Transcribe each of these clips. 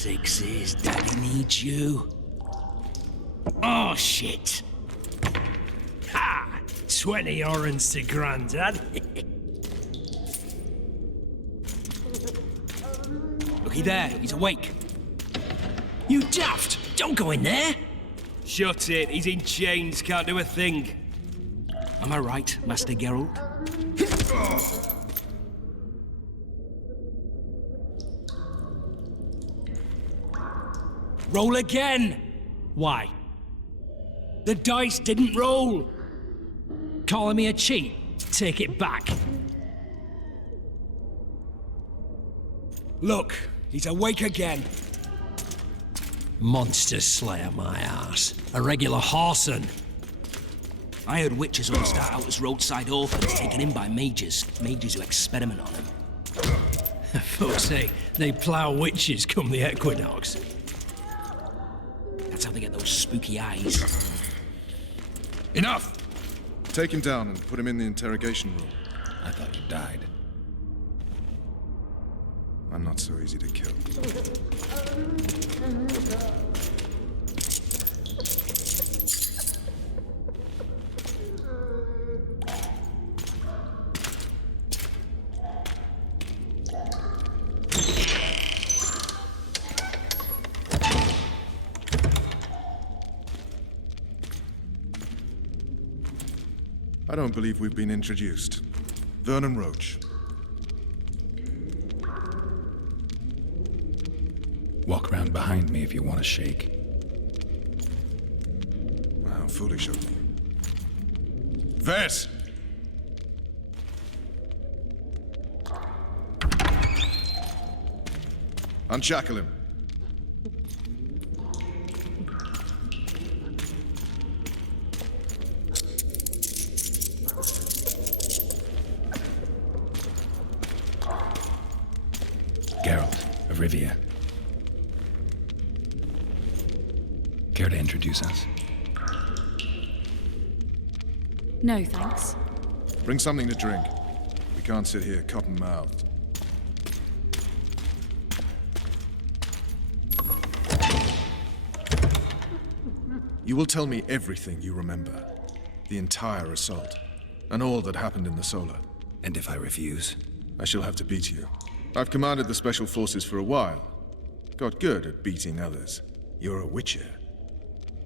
sixes, Daddy needs you. Oh, shit. Ha! 20 orange to Grandad. Looky there, he's awake. You daft! Don't go in there! Shut it, he's in chains, can't do a thing. Am I right, Master Geralt? Roll again! Why? The dice didn't roll! Calling me a cheat? Take it back. Look, he's awake again. Monster Slayer, my ass. A regular horson. I heard witches all start out as roadside orphans taken in by mages. Mages who experiment on them. Folks say they plough witches come the equinox. That's how they get those spooky eyes. Enough! Take him down and put him in the interrogation room. I thought you died. I'm not so easy to kill. I don't believe we've been introduced. Vernon Roach. Walk around behind me if you want to shake. How foolish of me. Vess! Unshackle him. Geralt of Rivia. Care to introduce us? No, thanks. Bring something to drink. We can't sit here cotton-mouthed. You will tell me everything you remember. The entire assault. And all that happened in the Solar. And if I refuse? I shall have to beat you. I've commanded the Special Forces for a while. Got good at beating others. You're a Witcher.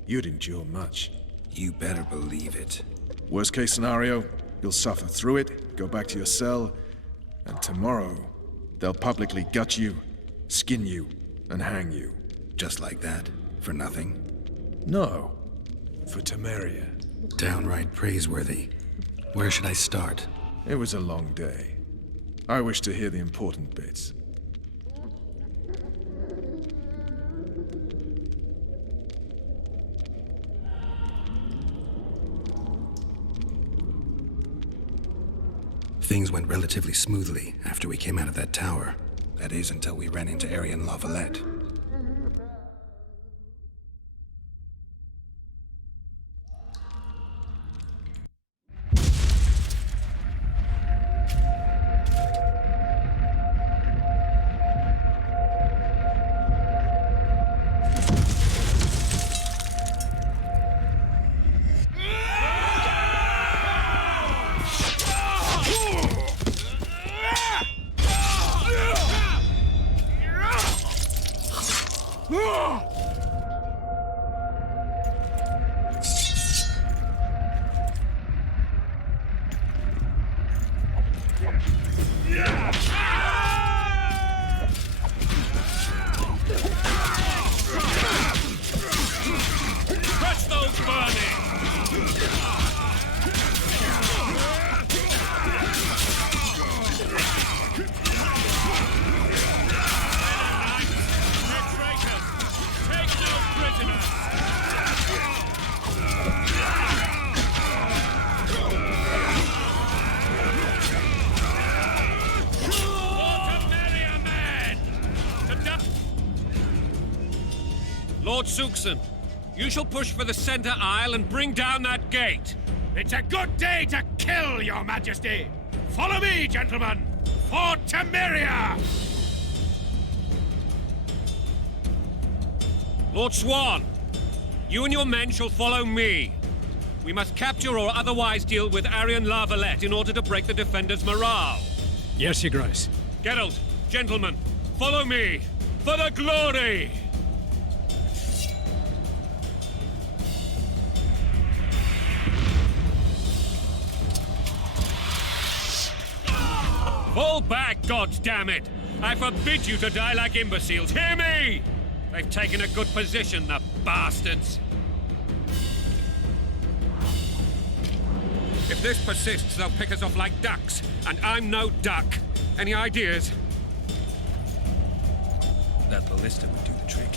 You'd endure much. You better believe it. Worst case scenario, you'll suffer through it, go back to your cell, and tomorrow, they'll publicly gut you, skin you, and hang you. Just like that? For nothing? No. For Temeria. Downright praiseworthy. Where should I start? It was a long day. I wish to hear the important bits. Things went relatively smoothly after we came out of that tower. That is, until we ran into Aryan La Valette. Lord Suxon, you shall push for the center aisle and bring down that gate. It's a good day to kill, Your Majesty. Follow me, gentlemen, for Temeria! Lord Swan, you and your men shall follow me. We must capture or otherwise deal with Arian La Valette in order to break the defenders' morale. Yes, Your Grace. Geralt, gentlemen, follow me for the glory! Fall back, goddammit! I forbid you to die like imbeciles. Hear me! They've taken a good position, the bastards. If this persists, they'll pick us off like ducks, and I'm no duck. Any ideas? That ballista would do the trick.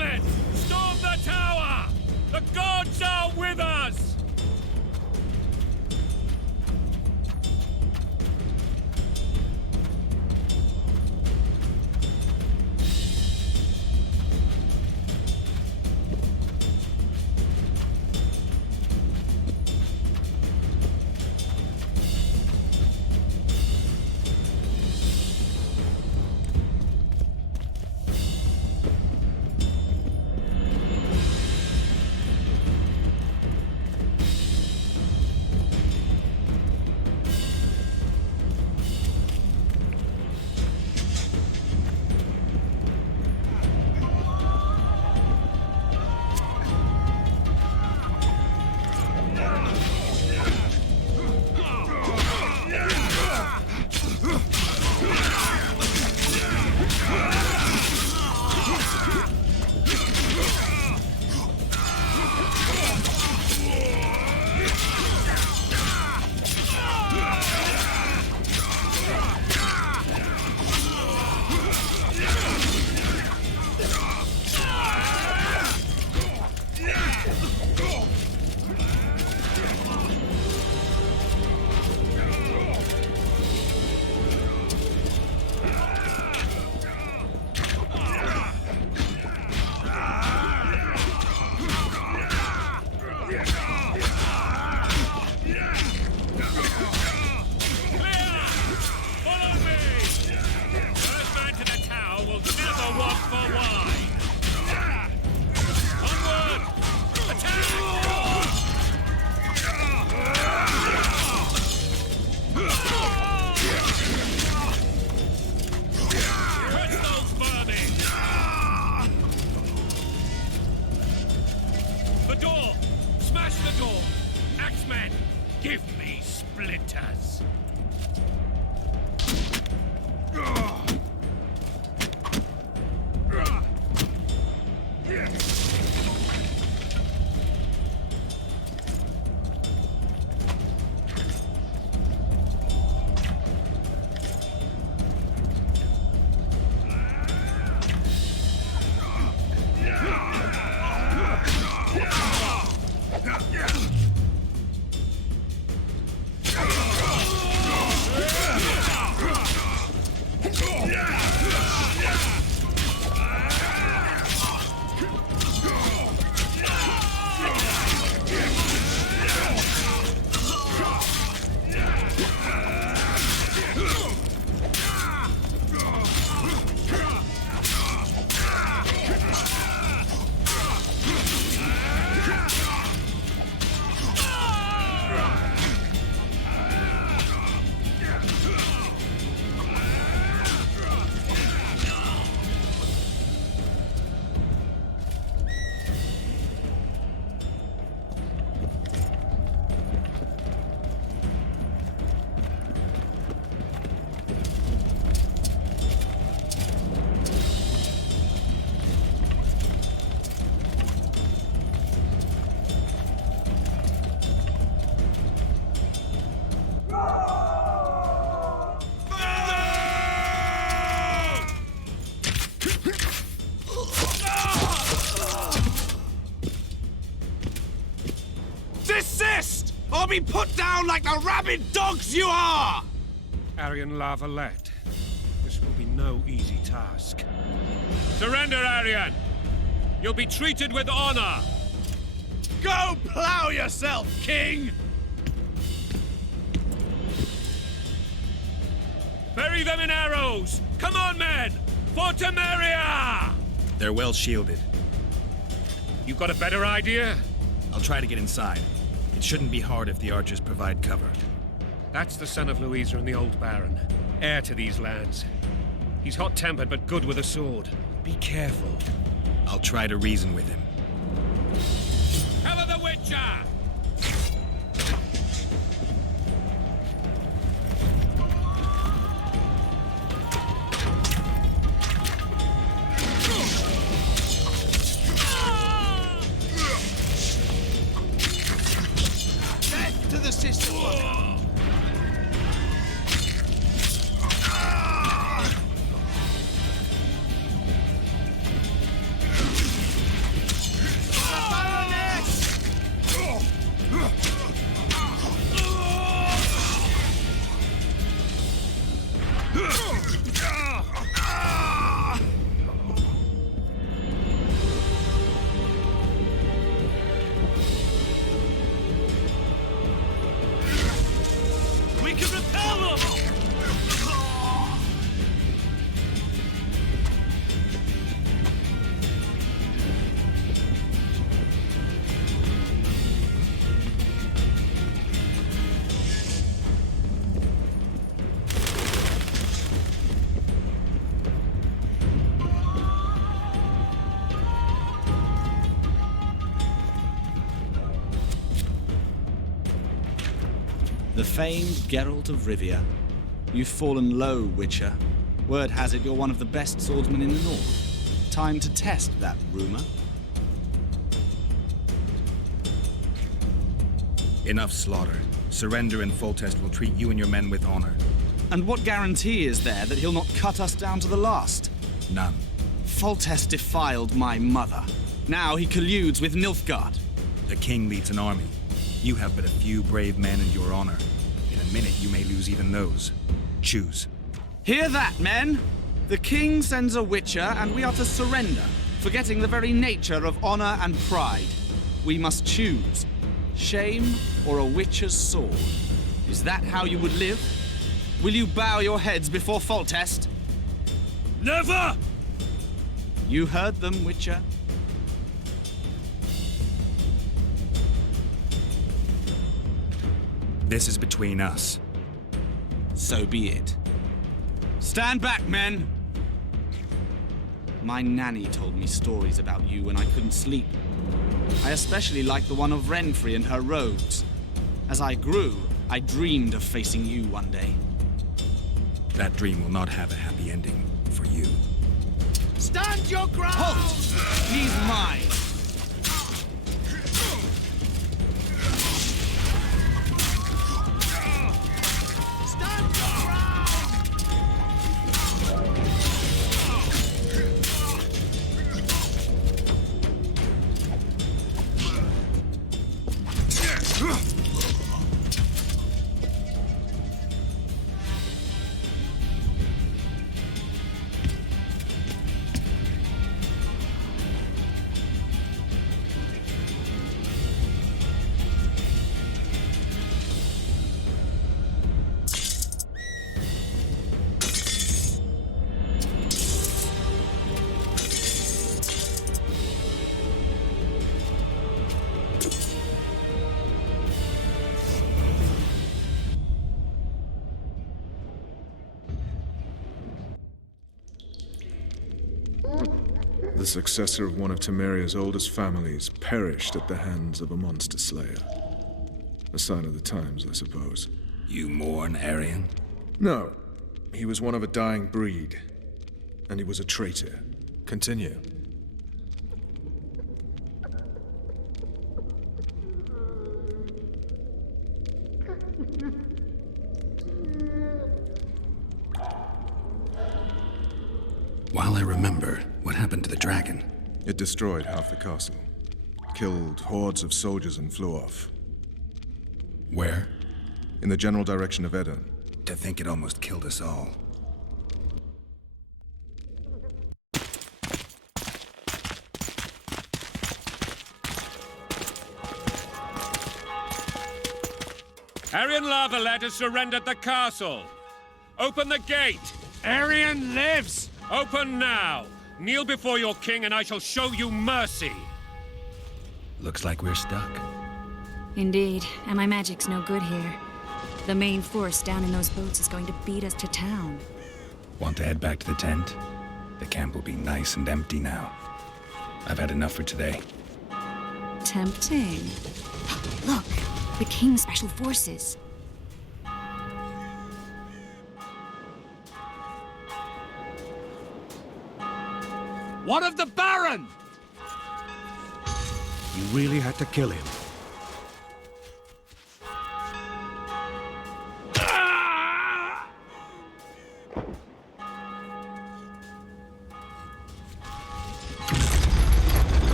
on, men! Storm the tower! The gods are with us! Desist! Or be put down like the rabid dogs you are! Aryan La Valette, this will be no easy task. Surrender, Aryan! You'll be treated with honor! Go plow yourself, King! Bury them in arrows! Come on, men! For Temeria! They're well shielded. You got a better idea? I'll try to get inside. It shouldn't be hard if the archers provide cover. That's the son of Louisa and the old Baron, heir to these lands. He's hot-tempered but good with a sword. Be careful. I'll try to reason with him. Cover the Witcher! Death to the sister! We can repel them! The famed Geralt of Rivia. You've fallen low, Witcher. Word has it you're one of the best swordsmen in the North. Time to test that rumor. Enough slaughter. Surrender and Foltest will treat you and your men with honor. And what guarantee is there that he'll not cut us down to the last? None. Foltest defiled my mother. Now he colludes with Nilfgaard. The king leads an army. You have but a few brave men and your honor. In a minute, you may lose even those. Choose. Hear that, men? The king sends a Witcher, and we are to surrender, forgetting the very nature of honor and pride. We must choose. Shame or a Witcher's sword. Is that how you would live? Will you bow your heads before Foltest? Never! You heard them, Witcher. This is between us. So be it. Stand back, men! My nanny told me stories about you when I couldn't sleep. I especially liked the one of Renfri and her rogues. As I grew, I dreamed of facing you one day. That dream will not have a happy ending for you. Stand your ground! Halt! He's mine! Stand your ground! The successor of one of Temeria's oldest families perished at the hands of a monster slayer. A sign of the times, I suppose. You mourn, Arian? No. He was one of a dying breed. And he was a traitor. Continue. While I remember, what happened to the dragon? It destroyed half the castle. Killed hordes of soldiers and flew off. Where? In the general direction of Edda. To think it almost killed us all. Arian Lavalet has surrendered the castle. Open the gate. Arian lives! Open now. Kneel before your king and I shall show you mercy. Looks like we're stuck. Indeed, and my magic's no good here. The main force down in those boats is going to beat us to town. Want to head back to the tent? The camp will be nice and empty now. I've had enough for today. Tempting. Look, the King's Special Forces. What of the Baron? You really had to kill him.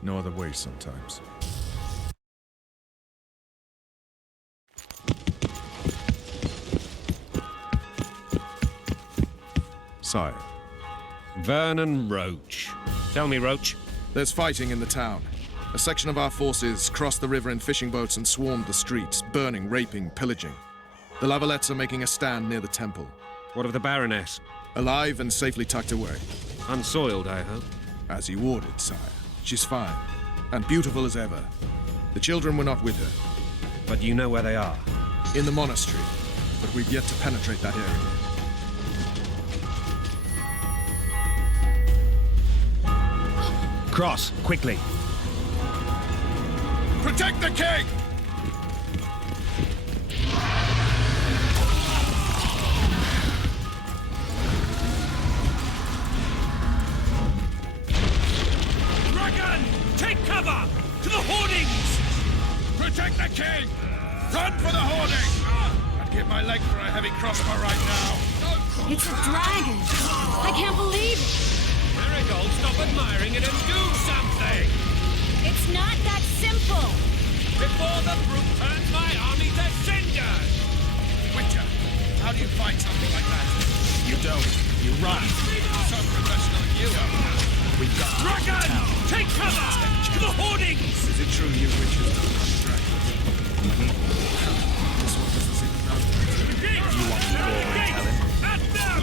No other way sometimes. Sire. Vernon Roach. Tell me, Roach. There's fighting in the town. A section of our forces crossed the river in fishing boats and swarmed the streets, burning, raping, pillaging. The Lavalettes are making a stand near the temple. What of the Baroness? Alive and safely tucked away. Unsoiled, I hope. As you ordered, sire. She's fine. And beautiful as ever. The children were not with her. But you know where they are. In the monastery. But we've yet to penetrate that area. Cross, quickly. Protect the king! Dragon! Take cover! To the hoardings! Protect the king! Run for the hoarding! I'd give my leg for a heavy crossbow right now. It's a dragon! I can't believe it! Marigold, stop admiring it and do something! It's not that simple! Before the brute turns my army to cinders! Witcher, how do you fight something like that? You don't. You run. So professional you are. We've got Dragon! Take cover! To the hoardings! Is it true you witches don't hunt dragons? This one doesn't seem to know. You want me to go and tell him? At them!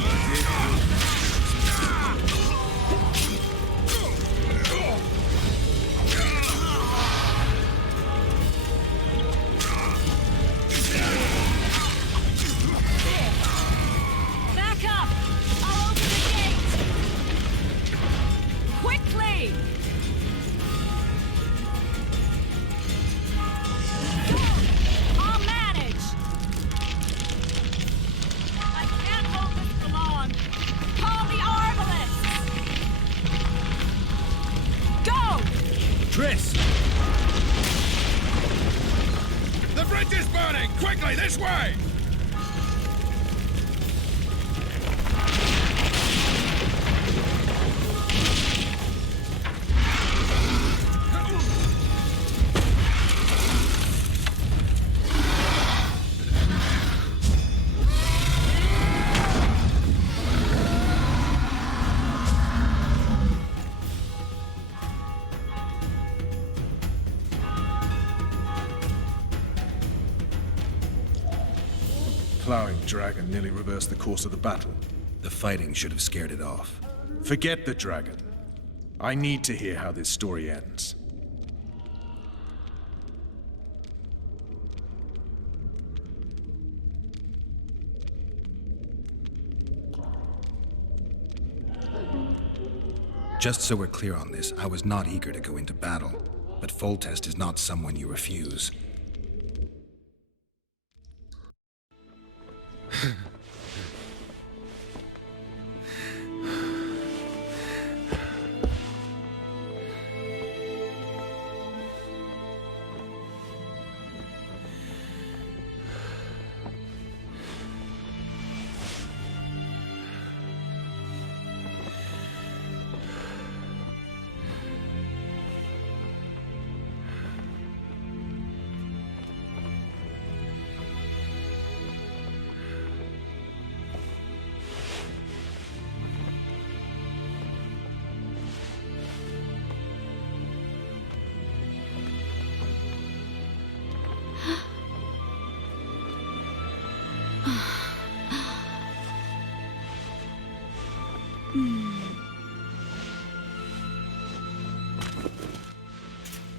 Back up! I'll open the gate! Quickly! I'll manage! I can't hold this for long! Call the Arbalists! Go! Triss! The bridge is burning! Quickly, this way! Plowing dragon nearly reversed the course of the battle. The fighting should have scared it off. Forget the dragon. I need to hear how this story ends. Just so we're clear on this, I was not eager to go into battle, but Foltest is not someone you refuse.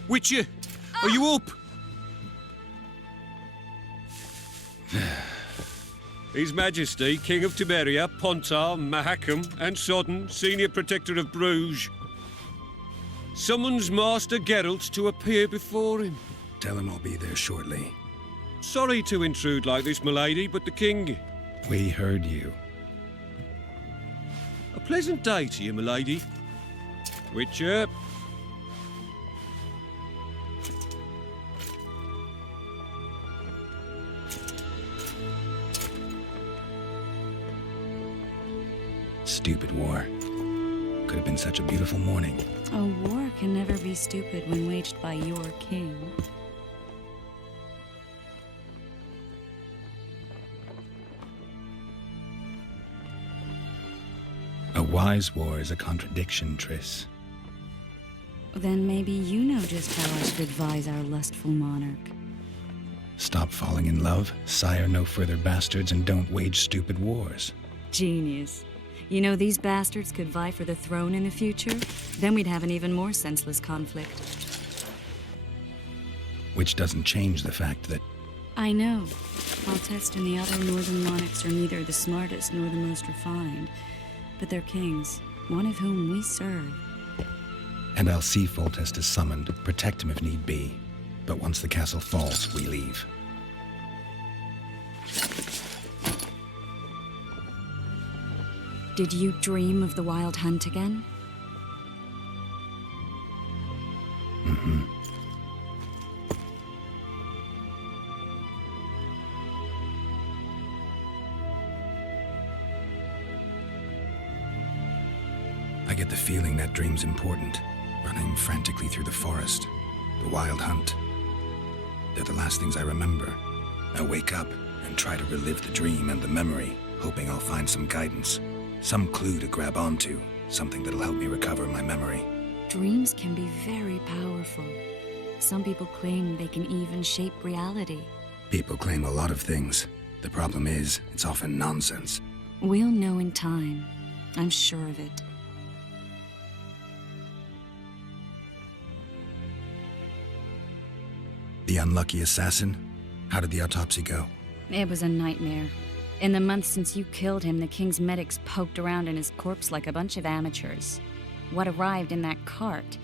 Witcher, are you up? His Majesty, King of Temeria, Pontar, Mahakam, and Sodden, Senior Protector of Bruges, summons Master Geralt to appear before him. Tell him I'll be there shortly. Sorry to intrude like this, milady, but the King... We heard you. A pleasant day to you, milady. Witcher. Stupid war. Could have been such a beautiful morning. A war can never be stupid when waged by your king. A wise war is a contradiction, Triss. Then maybe you know just how I should advise our lustful monarch. Stop falling in love, sire no further bastards, and don't wage stupid wars. Genius. You know, these bastards could vie for the throne in the future? Then we'd have an even more senseless conflict. Which doesn't change the fact that I know. Foltest and the other northern monarchs are neither the smartest nor the most refined. But they're kings, one of whom we serve. And I'll see Foltest is summoned, protect him if need be. But once the castle falls, we leave. Did you dream of the Wild Hunt again? Mm-hmm. I get the feeling that dream's important. Running frantically through the forest. The Wild Hunt. They're the last things I remember. I wake up and try to relive the dream and the memory, hoping I'll find some guidance. Some clue to grab onto. Something that'll help me recover my memory. Dreams can be very powerful. Some people claim they can even shape reality. People claim a lot of things. The problem is, it's often nonsense. We'll know in time. I'm sure of it. The unlucky assassin? How did the autopsy go? It was a nightmare. In the months since you killed him, the king's medics poked around in his corpse like a bunch of amateurs. What arrived in that cart?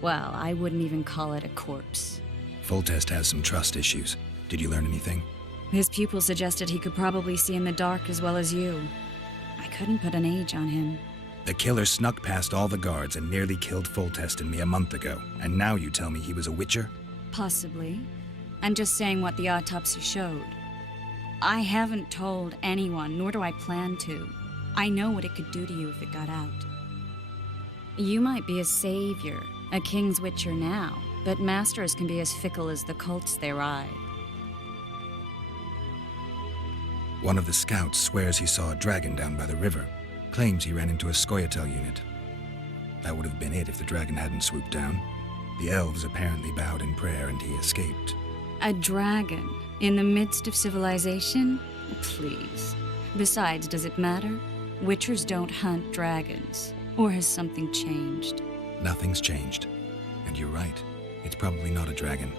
Well, I wouldn't even call it a corpse. Foltest has some trust issues. Did you learn anything? His pupil suggested he could probably see in the dark as well as you. I couldn't put an age on him. The killer snuck past all the guards and nearly killed Foltest and me a month ago. And now you tell me he was a witcher? Possibly. I'm just saying what the autopsy showed. I haven't told anyone, nor do I plan to. I know what it could do to you if it got out. You might be a savior, a king's witcher now, but masters can be as fickle as the cults they ride. One of the scouts swears he saw a dragon down by the river. Claims he ran into a Scoia'tael unit. That would have been it if the dragon hadn't swooped down. The elves apparently bowed in prayer and he escaped. A dragon? In the midst of civilization? Please. Besides, does it matter? Witchers don't hunt dragons. Or has something changed? Nothing's changed. And you're right. It's probably not a dragon.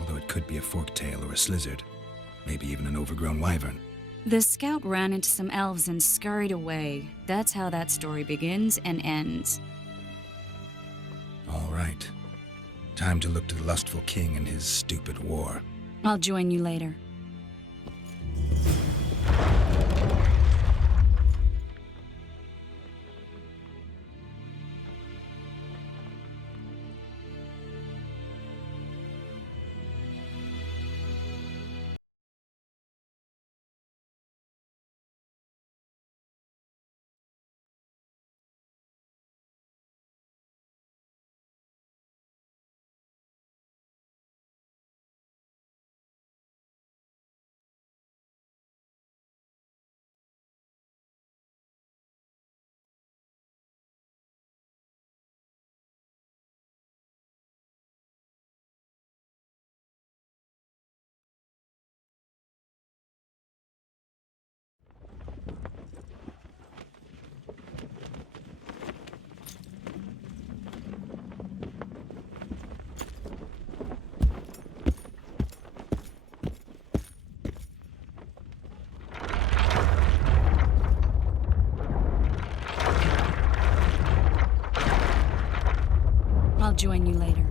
Although it could be a forktail or a slizzard. Maybe even an overgrown wyvern. The scout ran into some elves and scurried away. That's how that story begins and ends. All right. Time to look to the lustful king and his stupid war. I'll join you later. I'll join you later.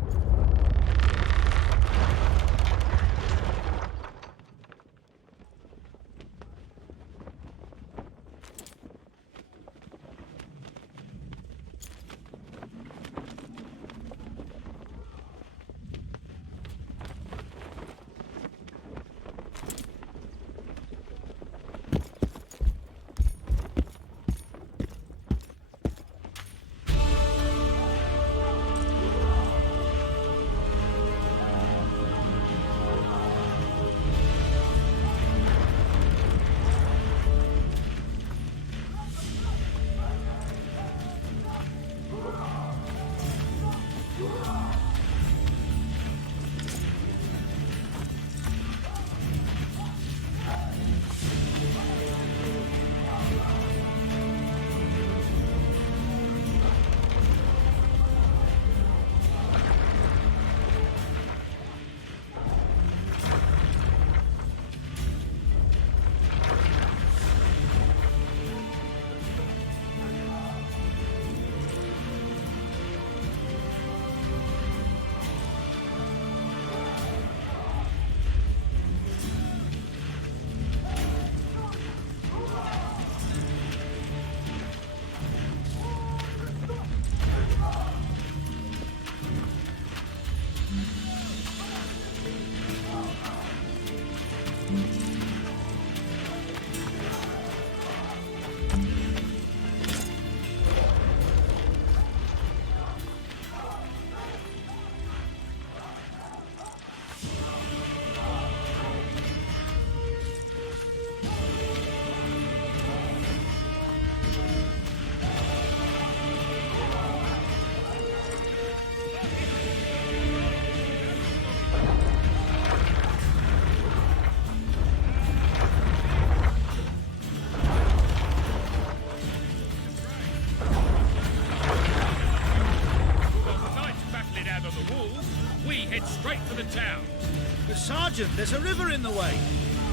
Sergeant, there's a river in the way.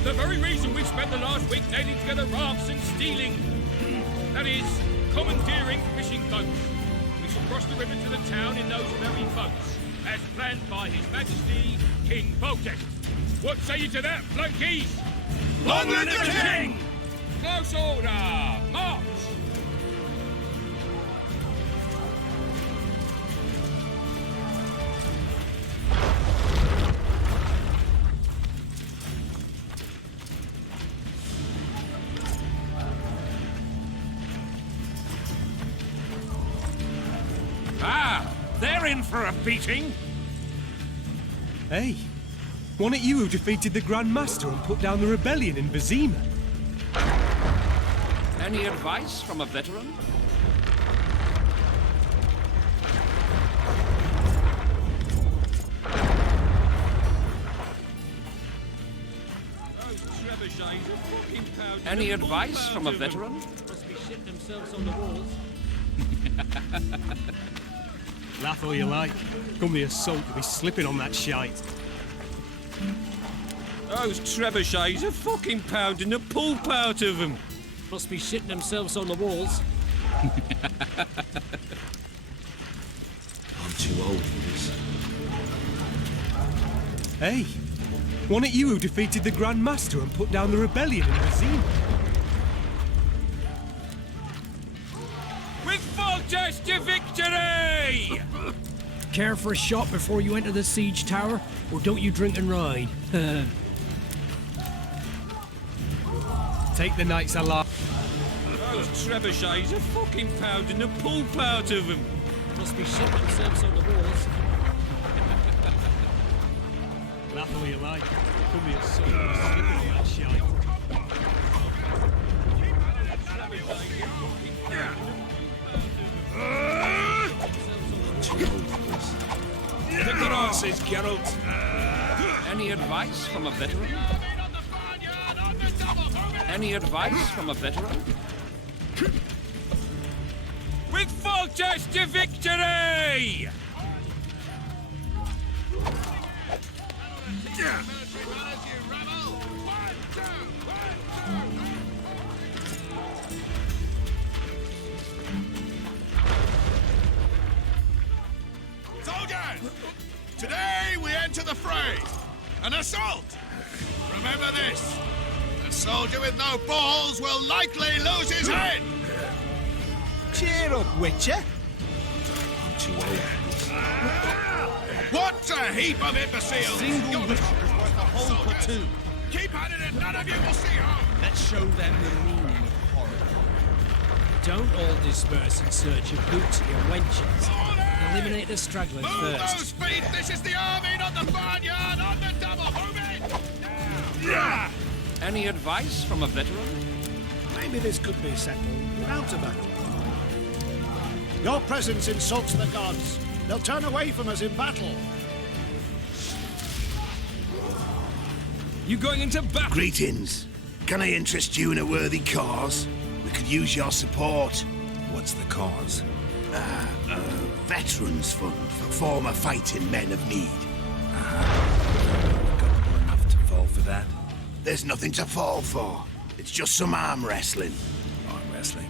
The very reason we've spent the last week nailing together rafts and stealing... that is, commandeering fishing boats. We shall cross the river to the town in those very boats, as planned by His Majesty, King Boltek. What say you to that, flunkies? Long live the King! Close order! March! Ah, they're in for a beating. Hey, wasn't it you who defeated the Grand Master and put down the rebellion in Vizima? Any advice from a veteran? Any advice from a veteran? Must be shitting themselves on the walls. Laugh all you like. Come the assault to be slipping on that shite. Those trebuchets are fucking pounding the pulp out of them. Must be shitting themselves on the walls. I'm too old for this. Hey, wasn't it you who defeated the Grand Master and put down the rebellion in Vizima? With Foltest to victory! Care for a shot before you enter the siege tower, or don't you drink and ride? Take the knights alive. Those trebuchets are fucking pounding the pulp out of them. Must be shitting themselves on the walls. Laugh all you like. Come the assault to be slipping on that shite. Take your answers, Geralt. Any advice from a veteran? Any advice from a veteran? With Foltest to victory! Soldiers! Today we enter the fray. An assault! Remember this. A soldier with no balls will likely lose his head! Cheer up, Witcher. I'm too old for this. What a heap of imbeciles! Single Witcher is worth a whole platoon. Keep at it and none of you will see home! Let's show them the meaning of horror. Don't all disperse in search of boots, you wenches. Eliminate the stragglers Move first. those feet! This is the army, not the barnyard! On the double! Move it! Any advice from a veteran? Maybe this could be settled without a battle. Your presence insults the gods. They'll turn away from us in battle. You going into battle? Greetings. Can I interest you in a worthy cause? We could use your support. What's the cause? Veterans Fund for former fighting men of need. Gullible enough to fall for that? There's nothing to fall for. It's just some arm wrestling. Arm wrestling?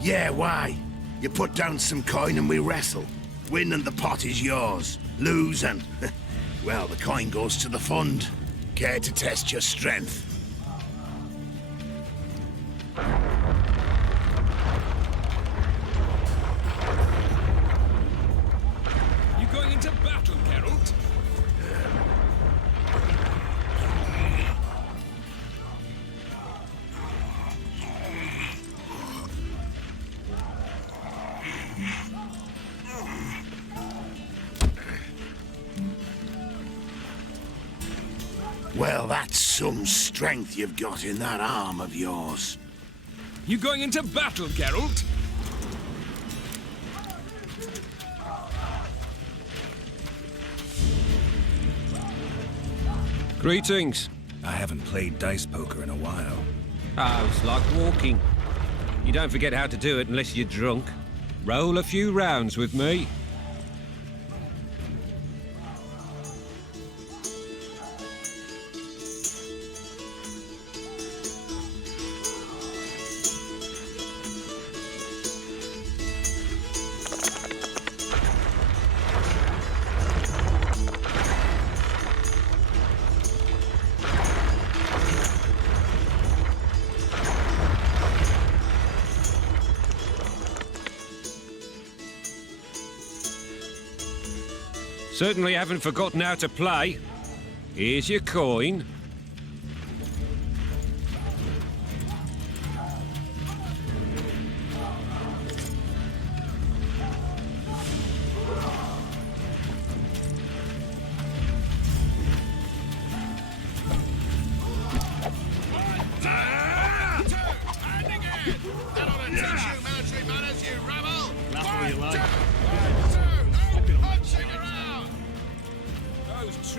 Yeah, why? You put down some coin and we wrestle. Win and the pot is yours. Lose and... well, the coin goes to the fund. Care to test your strength? You going into battle, Geralt? Well, that's some strength you've got in that arm of yours. You going into battle, Geralt? Greetings. I haven't played dice poker in a while. Oh, it's like walking. You don't forget how to do it unless you're drunk. Roll a few rounds with me. Certainly haven't forgotten how to play. Here's your coin.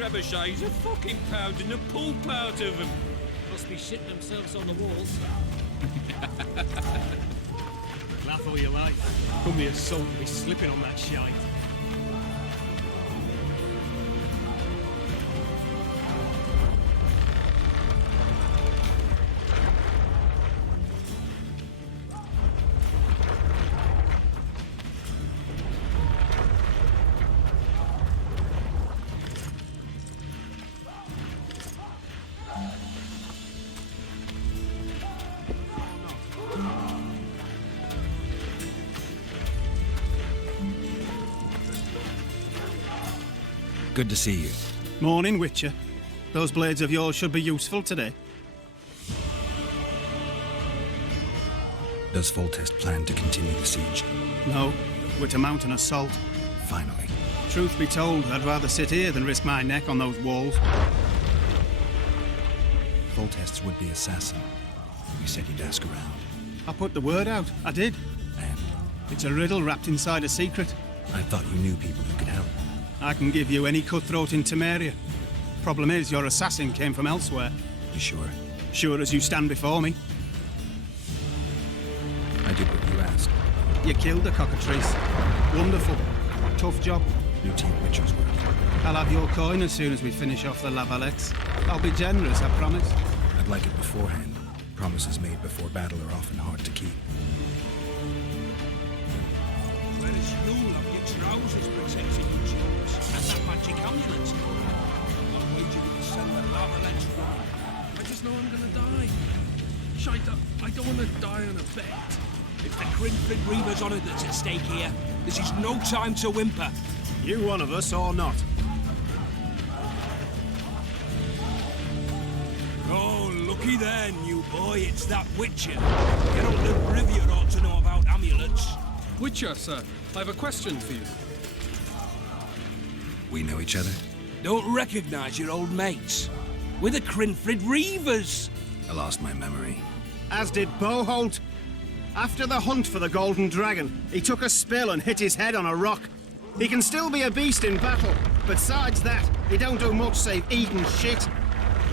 Trebuchets are fucking pounding the pulp out of them. Must be shitting themselves on the walls. Laugh all you like. Come the assault and be slipping on that shite. Good to see you. Morning, Witcher. Those blades of yours should be useful today. Does Foltest plan to continue the siege? No, we're to mount an assault. Finally. Truth be told, I'd rather sit here than risk my neck on those walls. Foltest's would-be assassin. You said you'd ask around. I put the word out. I did. And? It's a riddle wrapped inside a secret. I thought you knew people who could help. I can give you any cutthroat in Temeria. Problem is, your assassin came from elsewhere. You sure? Sure as you stand before me. I did what you asked. You killed the cockatrice. Wonderful. Tough job. Routine Witcher's work. I'll have your coin as soon as we finish off the Lavalex. I'll be generous, I promise. I'd like it beforehand. Promises made before battle are often hard to keep. Whereas you'll have your trousers protecting you, Jones, and that magic amulet. I'll wager you can send the Lavalex running. I just know I'm gonna die. Shite, I don't want to die on a bet. It's the Crinford Reaver's honour that's at stake here. This is no time to whimper. You one of us or not? Oh, looky there, new boy. It's that Witcher. Geralt of Rivia ought to know about amulets. Witcher, sir, I have a question for you. We know each other? Don't recognise your old mates. We're the Crinfrid Reavers. I lost my memory. As did Boholt. After the hunt for the Golden Dragon, he took a spill and hit his head on a rock. He can still be a beast in battle. Besides that, he don't do much save eating shit.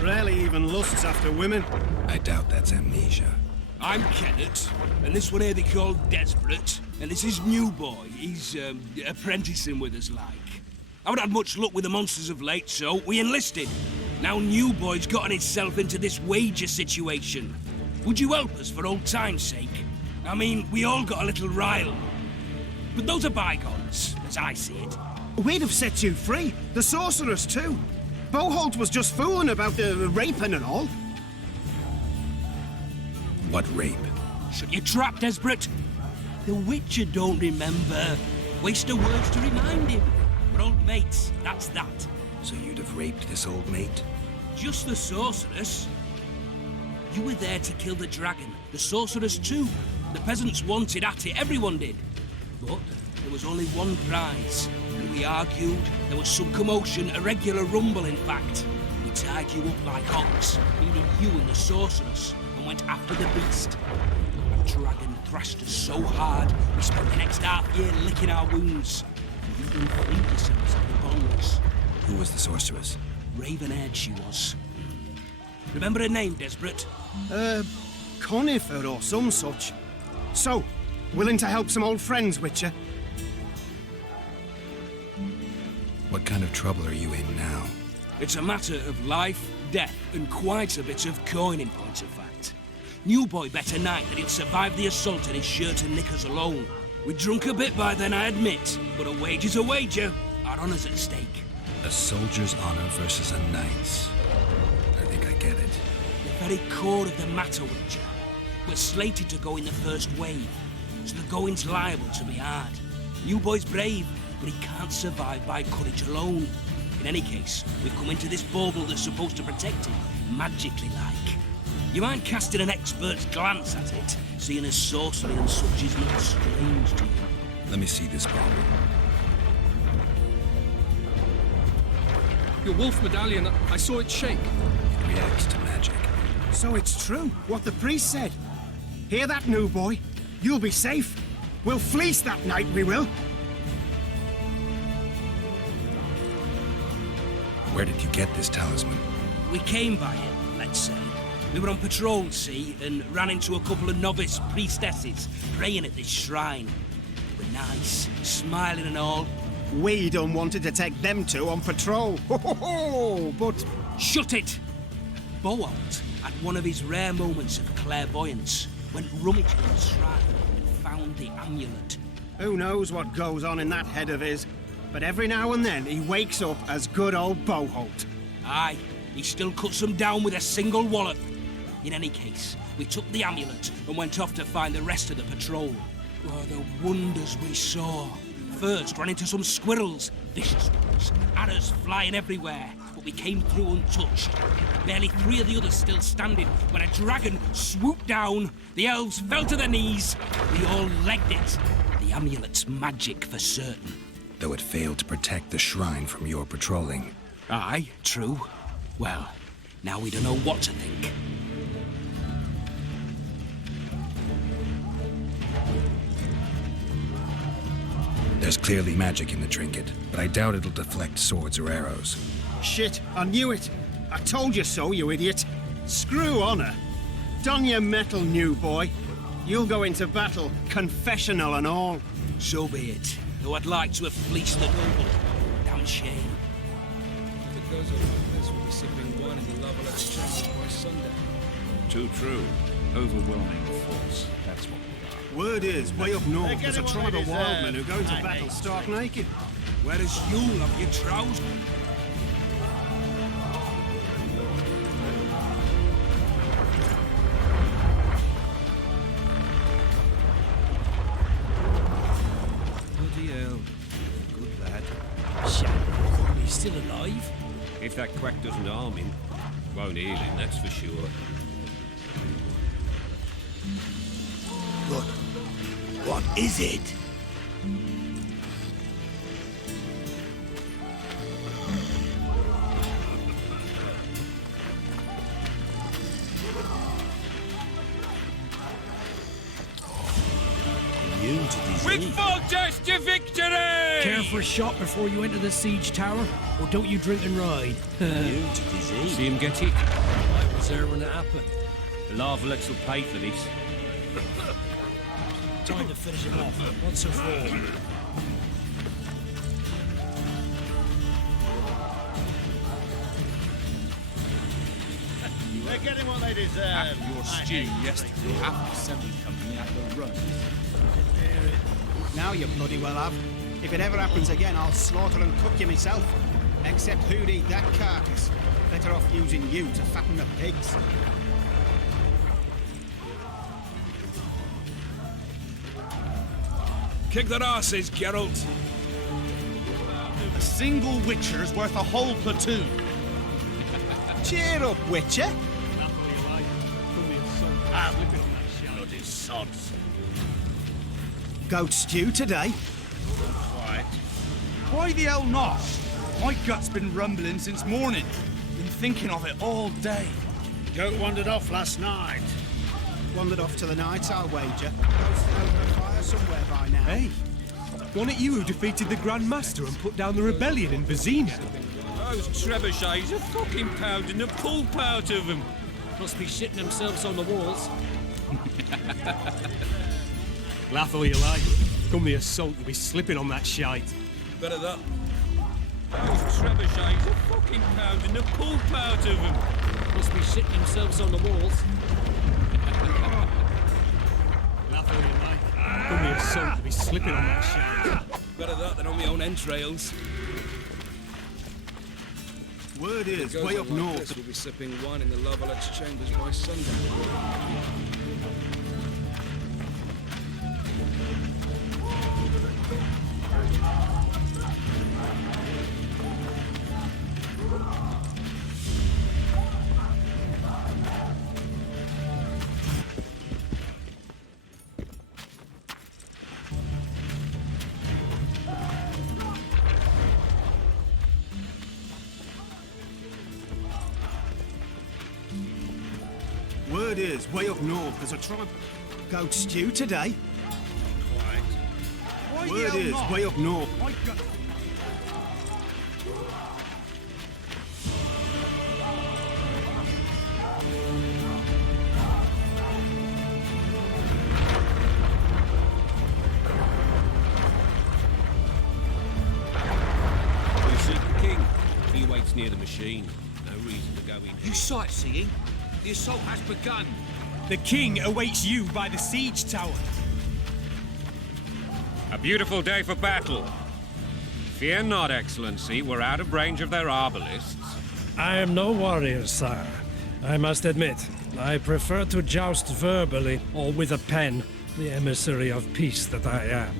Rarely even lusts after women. I doubt that's amnesia. I'm Kenneth, and this one here they call Desperate, and this is New Boy. He's, apprenticing with us, like. I haven't had much luck with the monsters of late, so we enlisted. Now New Boy's gotten himself into this wager situation. Would you help us for old time's sake? I mean, we all got a little rile. But those are bygones, as I see it. We'd have set you free. The sorceress, too. Boholt was just fooling about the raping and all. What rape? Shut your trap, Desperate. The Witcher don't remember. Waste of words to remind him. We're old mates, that's that. So you'd have raped this old mate? Just the sorceress. You were there to kill the dragon. The sorceress too. The peasants wanted at it, everyone did. But there was only one prize. And we argued, there was some commotion, a regular rumble in fact. We tied you up like hogs, meaning you and the sorceress, and went after the beast. The dragon thrashed us so hard, we spent the next half year licking our wounds. You even freed yourselves of the bonds. Who was the sorceress? Raven-haired she was. Remember her name, Desperate? Conifer or some such. So, willing to help some old friends, Witcher? What kind of trouble are you in now? It's a matter of life, death, and quite a bit of coin in point of fact. New Boy bet a night that he'd survive the assault in his shirt and knickers alone. We'd drunk a bit by then, I admit, but a wager's a wager. Our honour's at stake. A soldier's honor versus a knight's. I think I get it. The very core of the matter, Witcher. We're slated to go in the first wave, so the going's liable to be hard. New Boy's brave, but he can't survive by courage alone. In any case, we've come into this bauble that's supposed to protect him, magically like. You mind casting an expert's glance at it, seeing as sorcery and such is not strange to you? Let me see this bauble. Your wolf medallion, I saw it shake. It reacts to magic. So it's true, what the priest said. Hear that, new boy? You'll be safe. We'll fleece that night, we will. Where did you get this talisman? We came by it, let's say. We were on patrol, see, and ran into a couple of novice priestesses praying at this shrine. They were nice, smiling and all. We done wanted to take them two on patrol. Ho ho ho! But shut it! Boalt had one of his rare moments of clairvoyance, went rummaging in the shrine and found the amulet. Who knows what goes on in that head of his? But every now and then he wakes up as good old Boholt. Aye, he still cuts them down with a single wallop. In any case, we took the amulet and went off to find the rest of the patrol. Oh, the wonders we saw. First, ran into some squirrels, vicious ones, arrows flying everywhere, but we came through untouched. Barely 3 of the others still standing when a dragon swooped down. The elves fell to their knees. We all legged it. The amulet's magic for certain. Though it failed to protect the shrine from your patrolling. Aye, true. Well, now we don't know what to think. There's clearly magic in the trinket, but I doubt it'll deflect swords or arrows. Shit, I knew it. I told you so, you idiot. Screw honor. Don your metal, new boy. You'll go into battle, confessional and all. So be it. Though I'd like to have fleeced the noble. Damn shame. If it goes on like this, we'll be sipping wine in the Lavalette chambers by sundown. Too true. Overwhelming force. That's what we are. Word is, way up north, there's a tribe of wildmen who go into battle stark naked. Whereas you'll have your trousers. Bloody hell. Good lad. Shit, he's still alive? If that quack doesn't harm him, won't heal him, that's for sure. What is it? With Foltest to victory! Care for a shot before you enter the siege tower? Or don't you drink and ride? See him get it? I was there when it happened. The Lavalettes will pay for this. Time to finish him off, once and for all. They're getting what they deserve. After your stew yesterday, half the assembly company had the run. Now you bloody well have. If it ever happens again, I'll slaughter and cook you myself. Except who'd eat that carcass? Better off using you to fatten the pigs. Kick their asses, Geralt. A single Witcher's worth a whole platoon. Cheer up, Witcher. Bloody sods. Goat stew today. Quiet. Why the hell not? My gut's been rumbling since morning. Been thinking of it all day. Goat wandered off last night. Wandered off to the night, I'll wager. Roasted over a fire somewhere by now. Hey, wasn't it you who defeated the Grand Master and put down the rebellion in Vizina? Those trebuchets are fucking pounding the pulp out of them. Must be shitting themselves on the walls. Laugh all you like. Come the assault, you'll be slipping on that shite. Better that. Those trebuchets are fucking pounding the pulp out of them. Must be shitting themselves on the walls. Laugh all you like. Come the assault, you'll be slipping on that shite. Better that than on my own entrails. Word is, way up north. We'll be sipping wine in the Lavalette chambers by sundown. Word is, way up north, there's a tribe. Goat stew today. Quiet. Word is, way up north. You seek the king. He waits near the machine. No reason to go in. You sightseeing? The assault has begun. The king awaits you by the siege tower. A beautiful day for battle. Fear not, Excellency. We're out of range of their arbalists. I am no warrior, sire. I must admit, I prefer to joust verbally or with a pen, the emissary of peace that I am.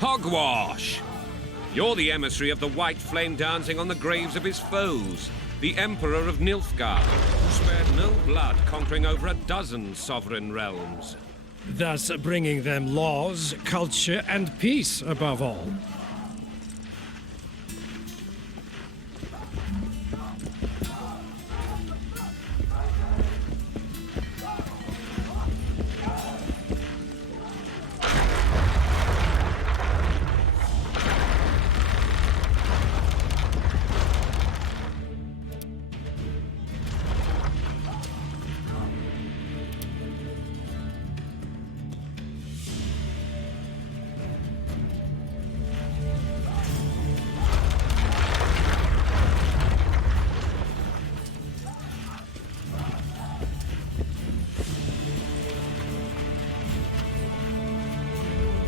Hogwash! You're the emissary of the white flame dancing on the graves of his foes. The Emperor of Nilfgaard, who spared no blood conquering over a dozen sovereign realms. Thus bringing them laws, culture, and peace above all.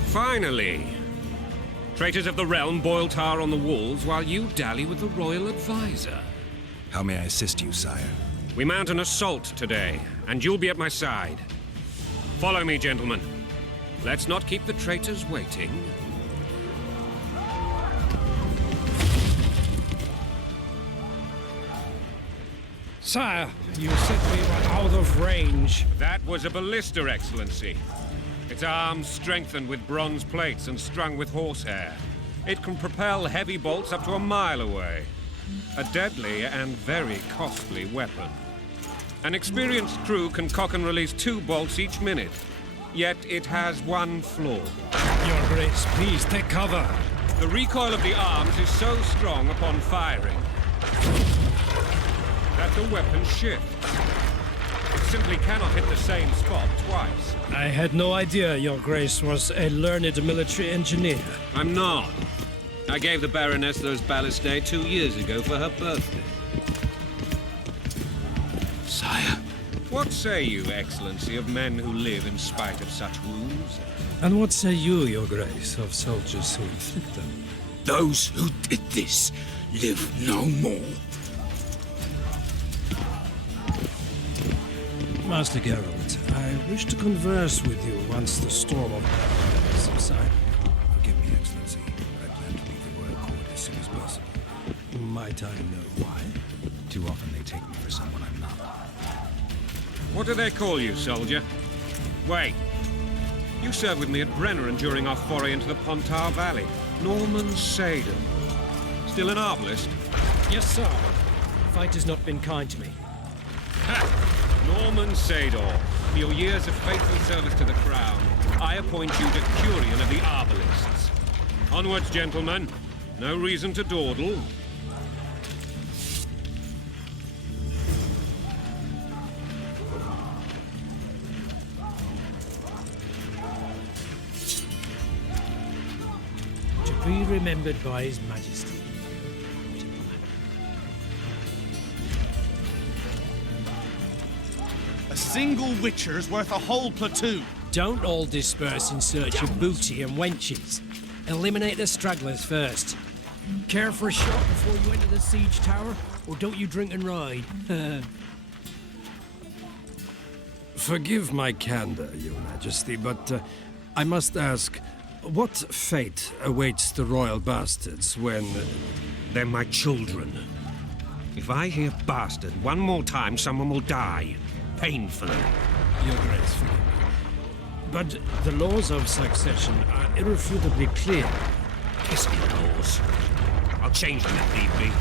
Finally! Traitors of the realm boil tar on the walls while you dally with the royal advisor. How may I assist you, sire? We mount an assault today, and you'll be at my side. Follow me, gentlemen. Let's not keep the traitors waiting. Sire, you said we were out of range. That was a ballista, Excellency. Its arms strengthened with bronze plates and strung with horsehair. It can propel heavy bolts up to a mile away. A deadly and very costly weapon. An experienced crew can cock and release 2 bolts each minute. Yet it has one flaw. Your Grace, please take cover. The recoil of the arms is so strong upon firing that the weapon shifts. It simply cannot hit the same spot twice. I had no idea Your Grace was a learned military engineer. I'm not. I gave the Baroness those ballistae 2 years ago for her birthday. Sire. What say you, Excellency, of men who live in spite of such wounds? And what say you, Your Grace, of soldiers who inflict them? Those who did this live no more. Master Geralt, I wish to converse with you once the storm of battle has subsided. Forgive me, Excellency. I plan to leave the royal court as soon as possible. Might I know why? Too often they take me for someone I'm not. What do they call you, soldier? Wait. You served with me at Brenneran during our foray into the Pontar Valley. Norman Sadon. Still an arbalist? Yes, sir. Fate has not been kind to me. Ha! Norman Sador, for your years of faithful service to the crown, I appoint you Decurion of the Arbalists. Onwards, gentlemen. No reason to dawdle. To be remembered by His Majesty. A single Witcher's worth a whole platoon. Don't all disperse in search of booty and wenches. Eliminate the stragglers first. Care for a shot before you enter the siege tower, or don't you drink and ride? Forgive my candor, Your Majesty, but I must ask, What fate awaits the royal bastards when... They're my children. If I hear bastard one more time, someone will die. Painfully. Your Grace, forgive me. But the laws of succession are irrefutably clear. Kiss me the laws. I'll change them if need be.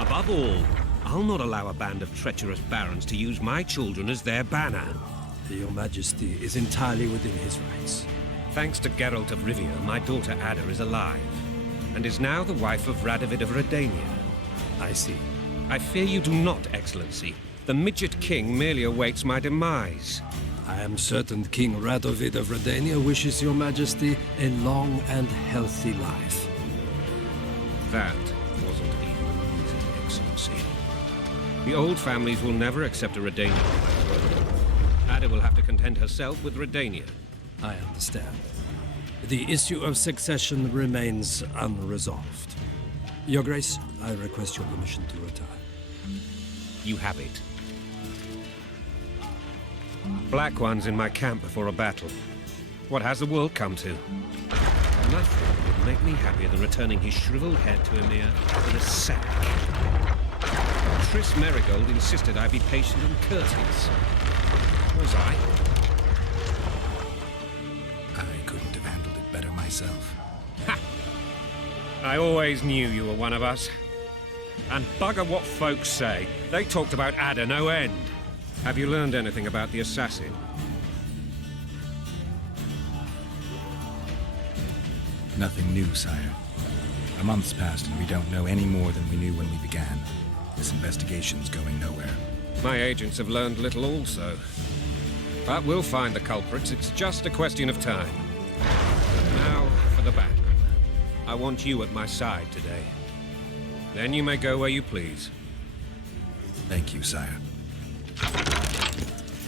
Above all, I'll not allow a band of treacherous barons to use my children as their banner. Your Majesty is entirely within his rights. Thanks to Geralt of Rivia, my daughter Ada is alive, and is now the wife of Radovid of Redania. I see. I fear you do not, Excellency. The Midget King merely awaits my demise. I am certain King Radovid of Redania wishes your Majesty a long and healthy life. That wasn't even needed, Excellency. The old families will never accept a Redanian. Ada will have to content herself with Redania. I understand. The issue of succession remains unresolved. Your Grace, I request your permission to retire. You have it. Black One's in my camp before a battle. What has the world come to? Nothing would make me happier than returning his shriveled head to Emir in a sack. Triss Merigold insisted I be patient and courteous. Was I? I couldn't have handled it better myself. Ha! I always knew you were one of us. And bugger what folks say. They talked about Ada no end. Have you learned anything about the assassin? Nothing new, sire. A month's passed and we don't know any more than we knew when we began. This investigation's going nowhere. My agents have learned little also. But we'll find the culprits. It's just a question of time. Now for the battle. I want you at my side today. Then you may go where you please. Thank you, sire.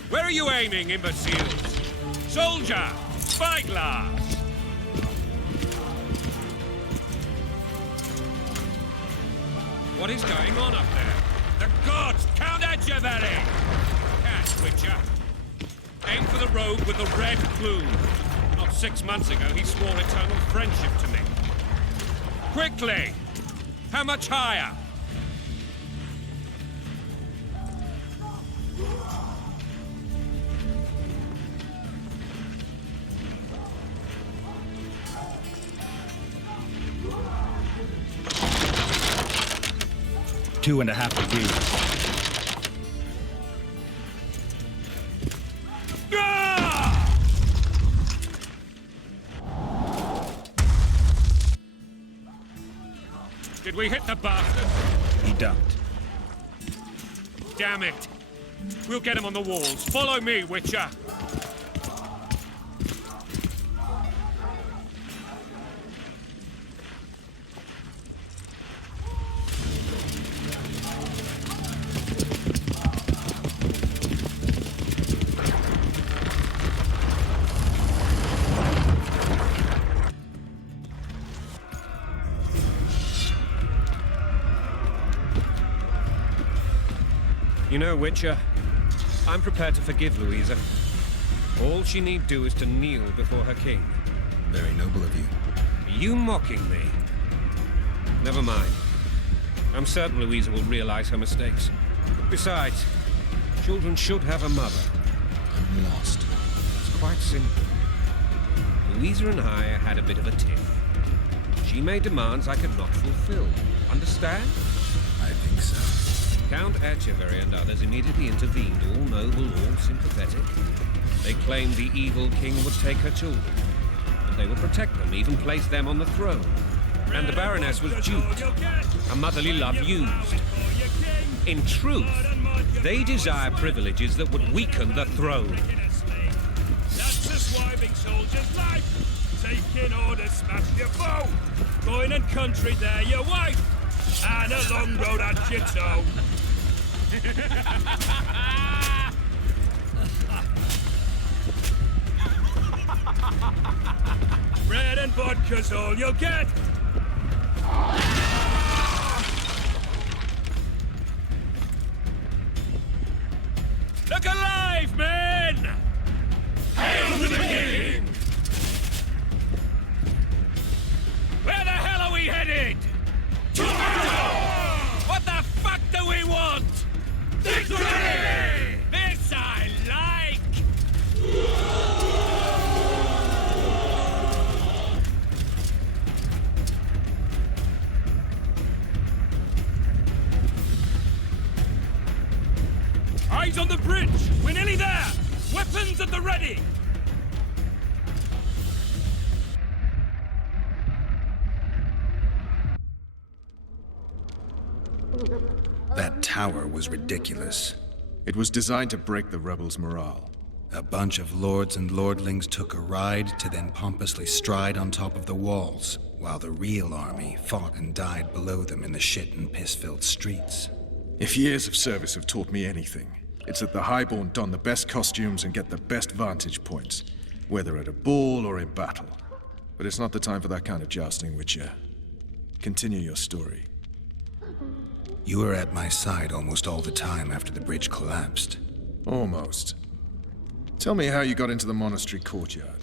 Where are you aiming, imbeciles? Soldier! Spyglass! What is going on up there? The gods! Count Edgevery! Catch, Witcher. Aim for the rogue with the red plume. Not 6 months ago, he swore eternal friendship to me. Quickly! How much higher? Two and a half degrees. Did we hit the bastard? He ducked. Damn it! We'll get him on the walls. Follow me, Witcher! You know, Witcher, I'm prepared to forgive Louisa. All she need do is to kneel before her king. Very noble of you. Are you mocking me? Never mind. I'm certain Louisa will realize her mistakes. Besides, children should have a mother. I'm lost. It's quite simple. Louisa and I had a bit of a tiff. She made demands I could not fulfill. Understand? I think so. Count Etcheverry and others immediately intervened, all noble, all sympathetic. They claimed the evil king would take her children, and they would protect them, even place them on the throne. And the Baroness was duped, her motherly love used. In truth, they desire privileges that would weaken the throne. That's the swiving soldier's life. Taking orders, smash your foe. Going and country there, your wife. And a long road at your toe. Bread and vodka's all you'll get. Look alive, men! Hail to the king! beheaded! What the fuck do we want? Victory! This I like! Eyes on the bridge! We're nearly there! Weapons at the ready! That tower was ridiculous. It was designed to break the rebels' morale. A bunch of lords and lordlings took a ride to then pompously stride on top of the walls, while the real army fought and died below them in the shit and piss-filled streets. If years of service have taught me anything, it's that the Highborn don the best costumes and get the best vantage points, whether at a ball or in battle. But it's not the time for that kind of jousting, Witcher. Continue your story. You were at my side almost all the time after the bridge collapsed. Almost. Tell me how you got into the monastery courtyard.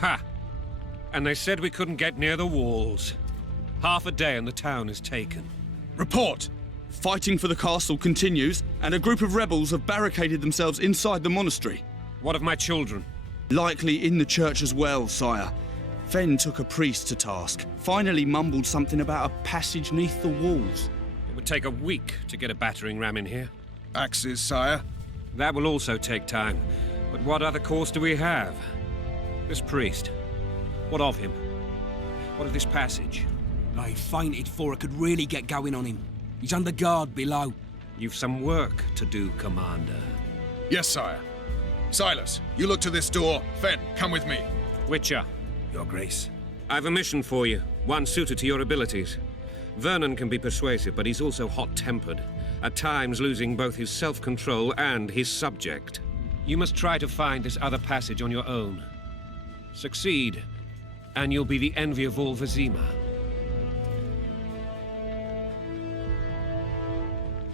Ha! And they said we couldn't get near the walls. Half a day and the town is taken. Report! Fighting for the castle continues, and a group of rebels have barricaded themselves inside the monastery. What of my children? Likely in the church as well, sire. Fen took a priest to task, finally mumbled something about a passage neath the walls. It would take a week to get a battering ram in here. Axes, sire? That will also take time. But what other course do we have? This priest. What of him? What of this passage? I fainted before I could really get going on him. He's under guard below. You've some work to do, Commander. Yes, sire. Silas, you look to this door. Fen, come with me. Witcher. Your Grace. I've a mission for you, one suited to your abilities. Vernon can be persuasive, but he's also hot-tempered, at times losing both his self-control and his subject. You must try to find this other passage on your own. Succeed, and you'll be the envy of all Vizima.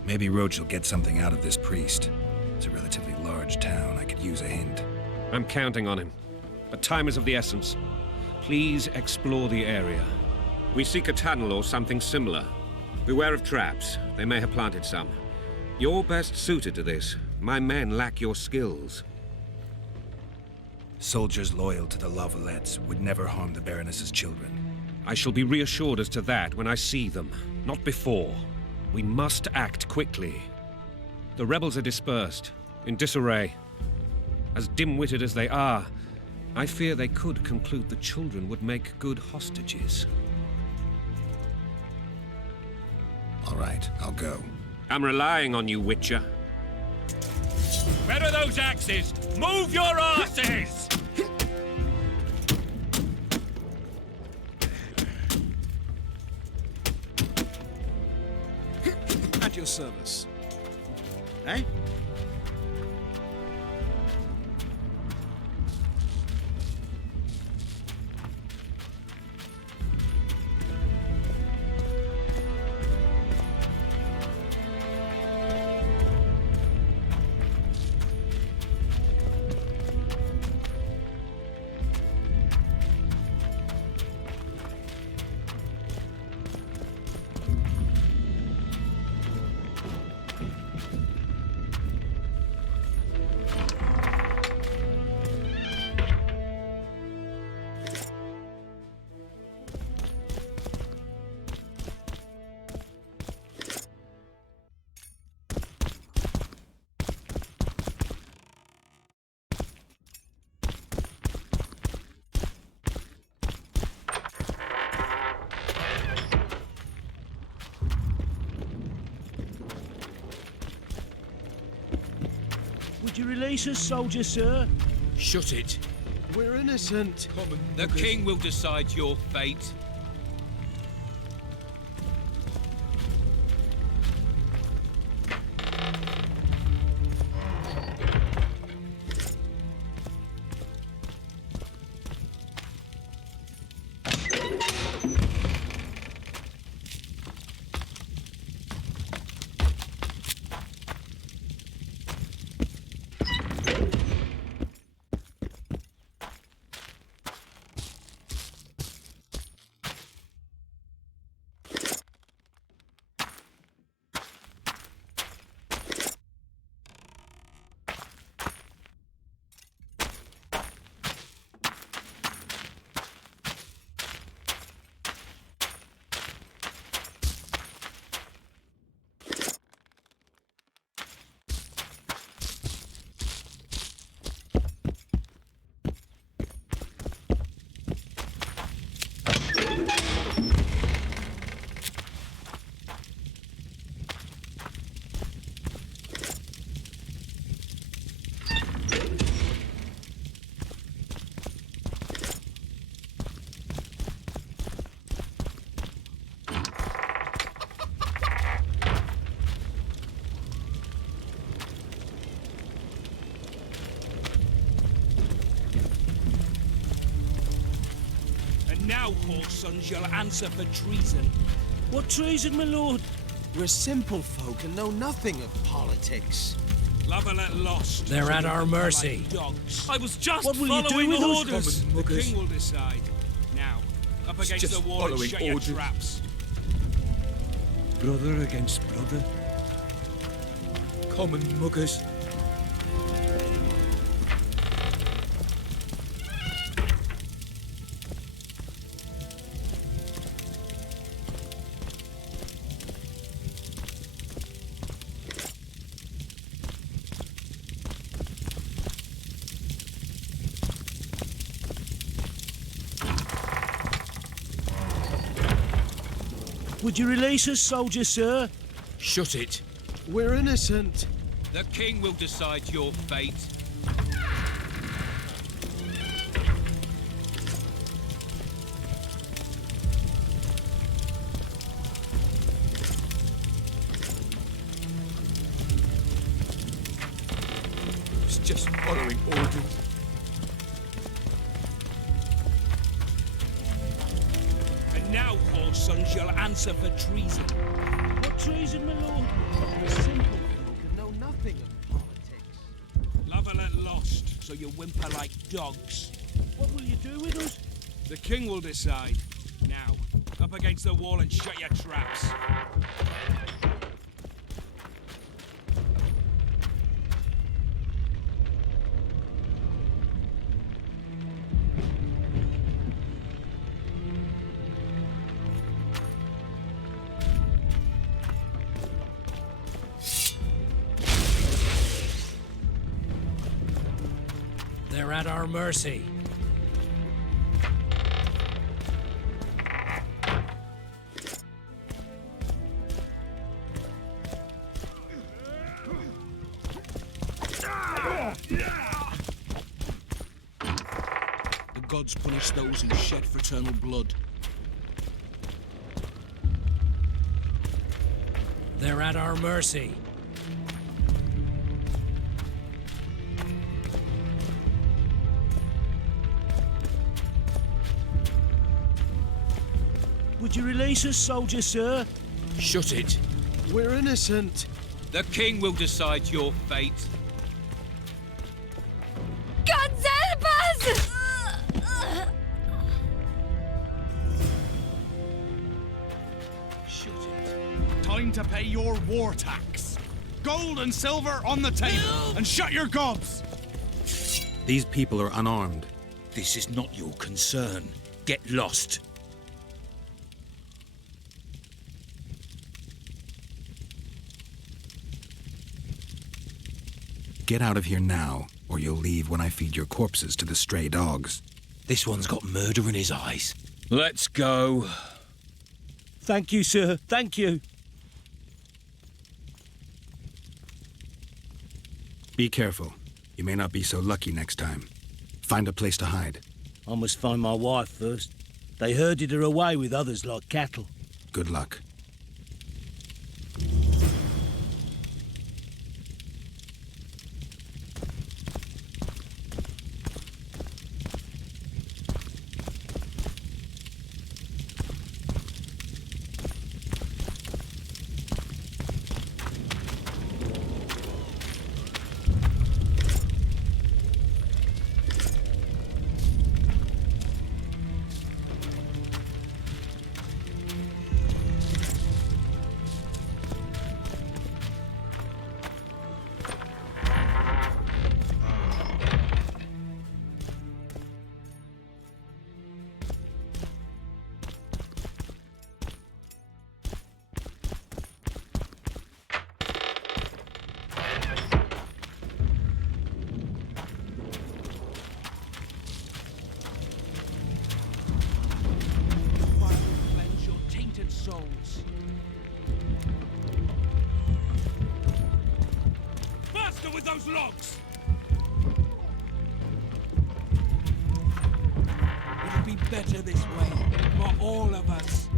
Maybe Roach will get something out of this priest. It's a relatively large town. I could use a hint. I'm counting on him. But time is of the essence. Please explore the area. We seek a tunnel or something similar. Beware of traps. They may have planted some. You're best suited to this. My men lack your skills. Soldiers loyal to the La Valettes would never harm the Baroness's children. I shall be reassured as to that when I see them, not before. We must act quickly. The rebels are dispersed, in disarray. As dim-witted as they are, I fear they could conclude the children would make good hostages. All right, I'll go. I'm relying on you, Witcher. Where are those axes? Move your asses! At your service. Eh? Would you release us, soldier, sir? Shut it. We're innocent. The king will decide your fate. now, whoresons, you'll answer for treason. What treason, my lord? We're simple folk and know nothing of politics. Lavalette lost. They're at our mercy. Like dogs. I was just What will you do following with us? orders. The king will decide. Now, up against just the wall and following shut your orders. traps. Brother against brother. Common muggers. Would you release us, soldier, sir? Shut it. We're innocent. The king will decide your fate. It's just following orders. And now, whoresons, you'll answer for treason. What treason, my lord? We're simple folk and know nothing of politics. Lavalette lost, so you whimper like dogs. What will you do with us? The king will decide. Now, up against the wall and shut your traps. They're at our mercy. The gods punish those who shed fraternal blood. They're at our mercy. Would you release us, soldier, sir? Shut it. We're innocent. The king will decide your fate. God help us! Shut it. Time to pay your war tax. Gold and silver on the table, and shut your gobs! These people are unarmed. This is not your concern. Get lost. Get out of here now, or you'll leave when I feed your corpses to the stray dogs. This one's got murder in his eyes. Let's go. Thank you, sir. Thank you. Be careful. You may not be so lucky next time. Find a place to hide. I must find my wife first. They herded her away with others like cattle. Good luck. Souls. Faster with those logs! It'll be better this way, for all of us.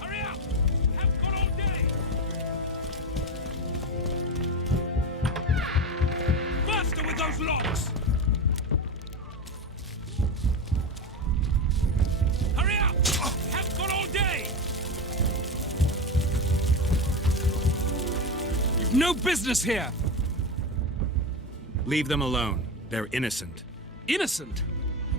Hurry up! Haven't got all day! Faster with those logs! no business here! Leave them alone. They're innocent. Innocent?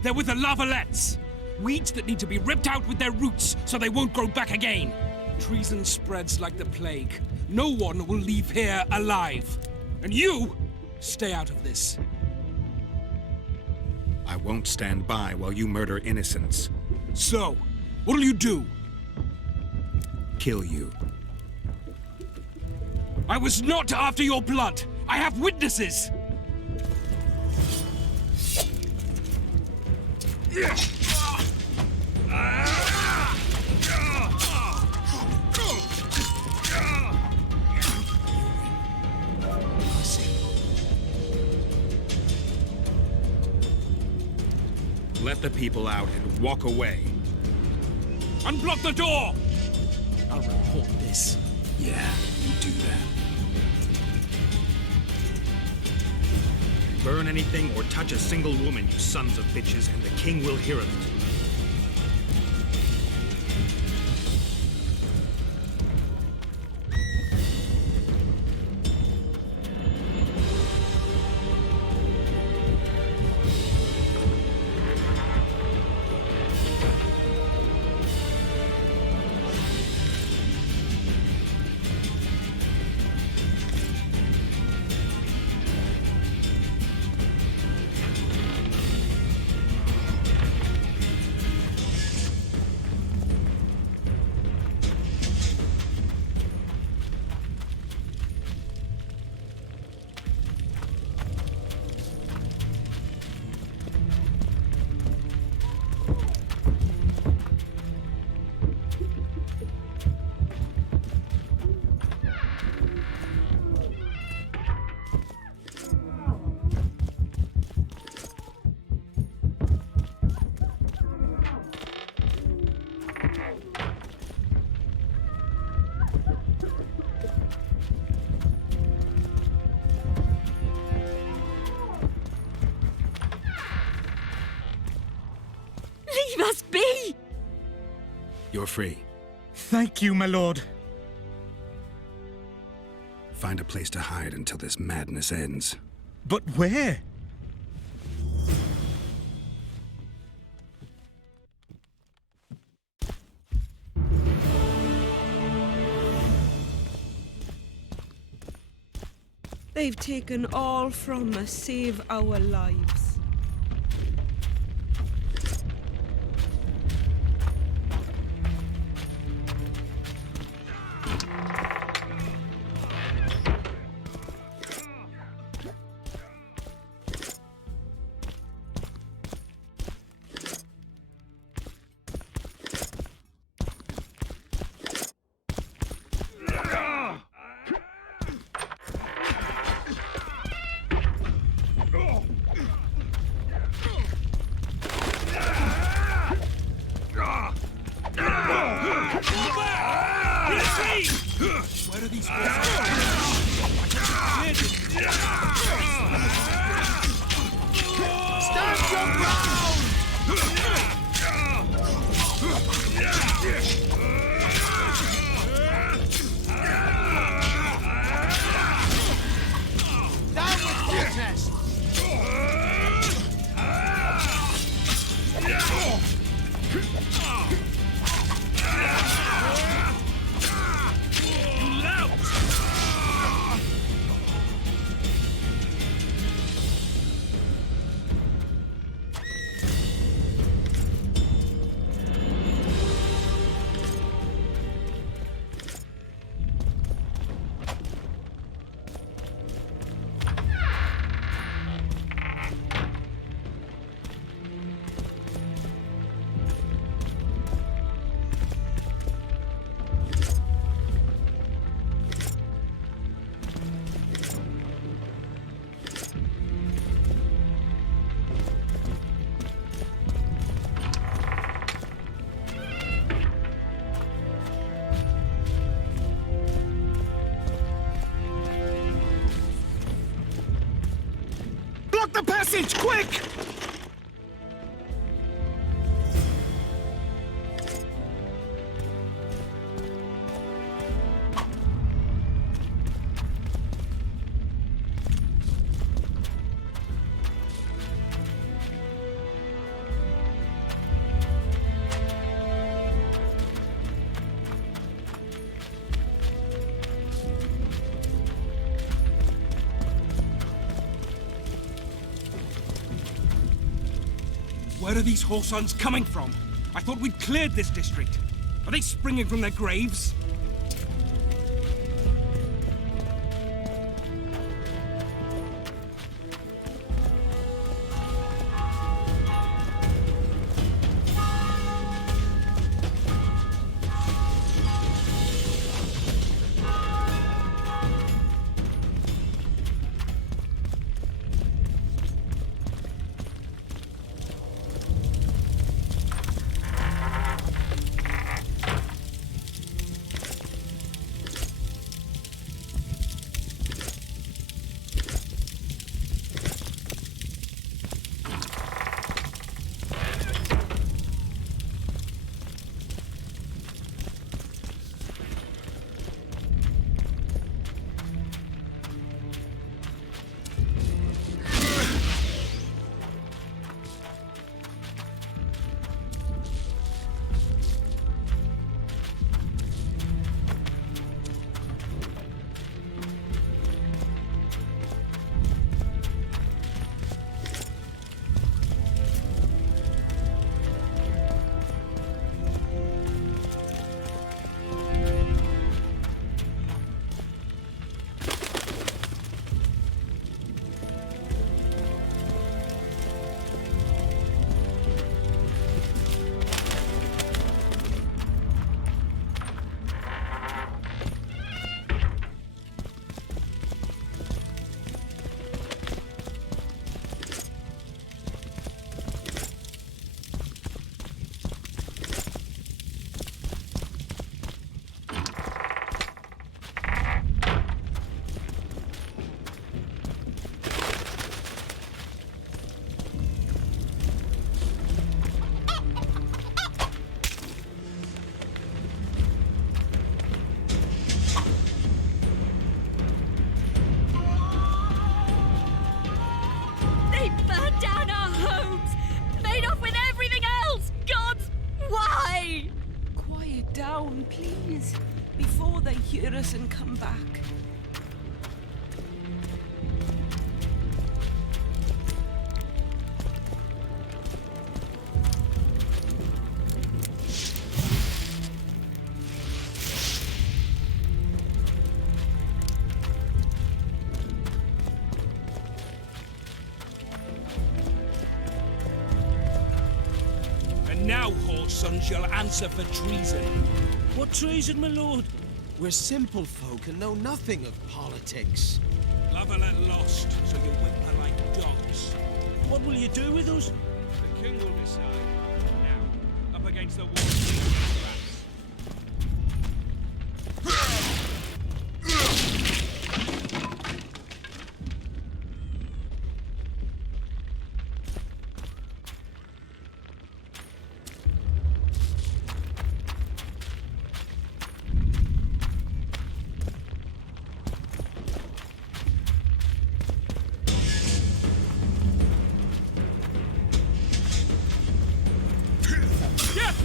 They're with the Lavalettes. Weeds that need to be ripped out with their roots so they won't grow back again. Treason spreads like the plague. No one will leave here alive. And you, stay out of this. I won't stand by while you murder innocents. So, what'll you do? Kill you. I was not after your blood. I have witnesses. Let the people out and walk away. Unblock the door! I'll report this. Yeah, you do that. Burn anything or touch a single woman, you sons of bitches, and the king will hear of it. Leave us be! You're free. Thank you, my lord. Find a place to hide until this madness ends. But where? They've taken all from us, save our lives. Where are these Stand your ground! Down with protest! Block the passage, quick! Where are these Horsons coming from? I thought we'd cleared this district. Are they springing from their graves? Down, please, before they hear us and come back. And now, Whoresons, you'll answer for treason. What treason, my lord? We're simple folk and know nothing of politics. Lavalette lost, so you whimper like dogs. What will you do with us? The king will decide. Now, up against the wall.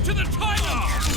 To the tiger!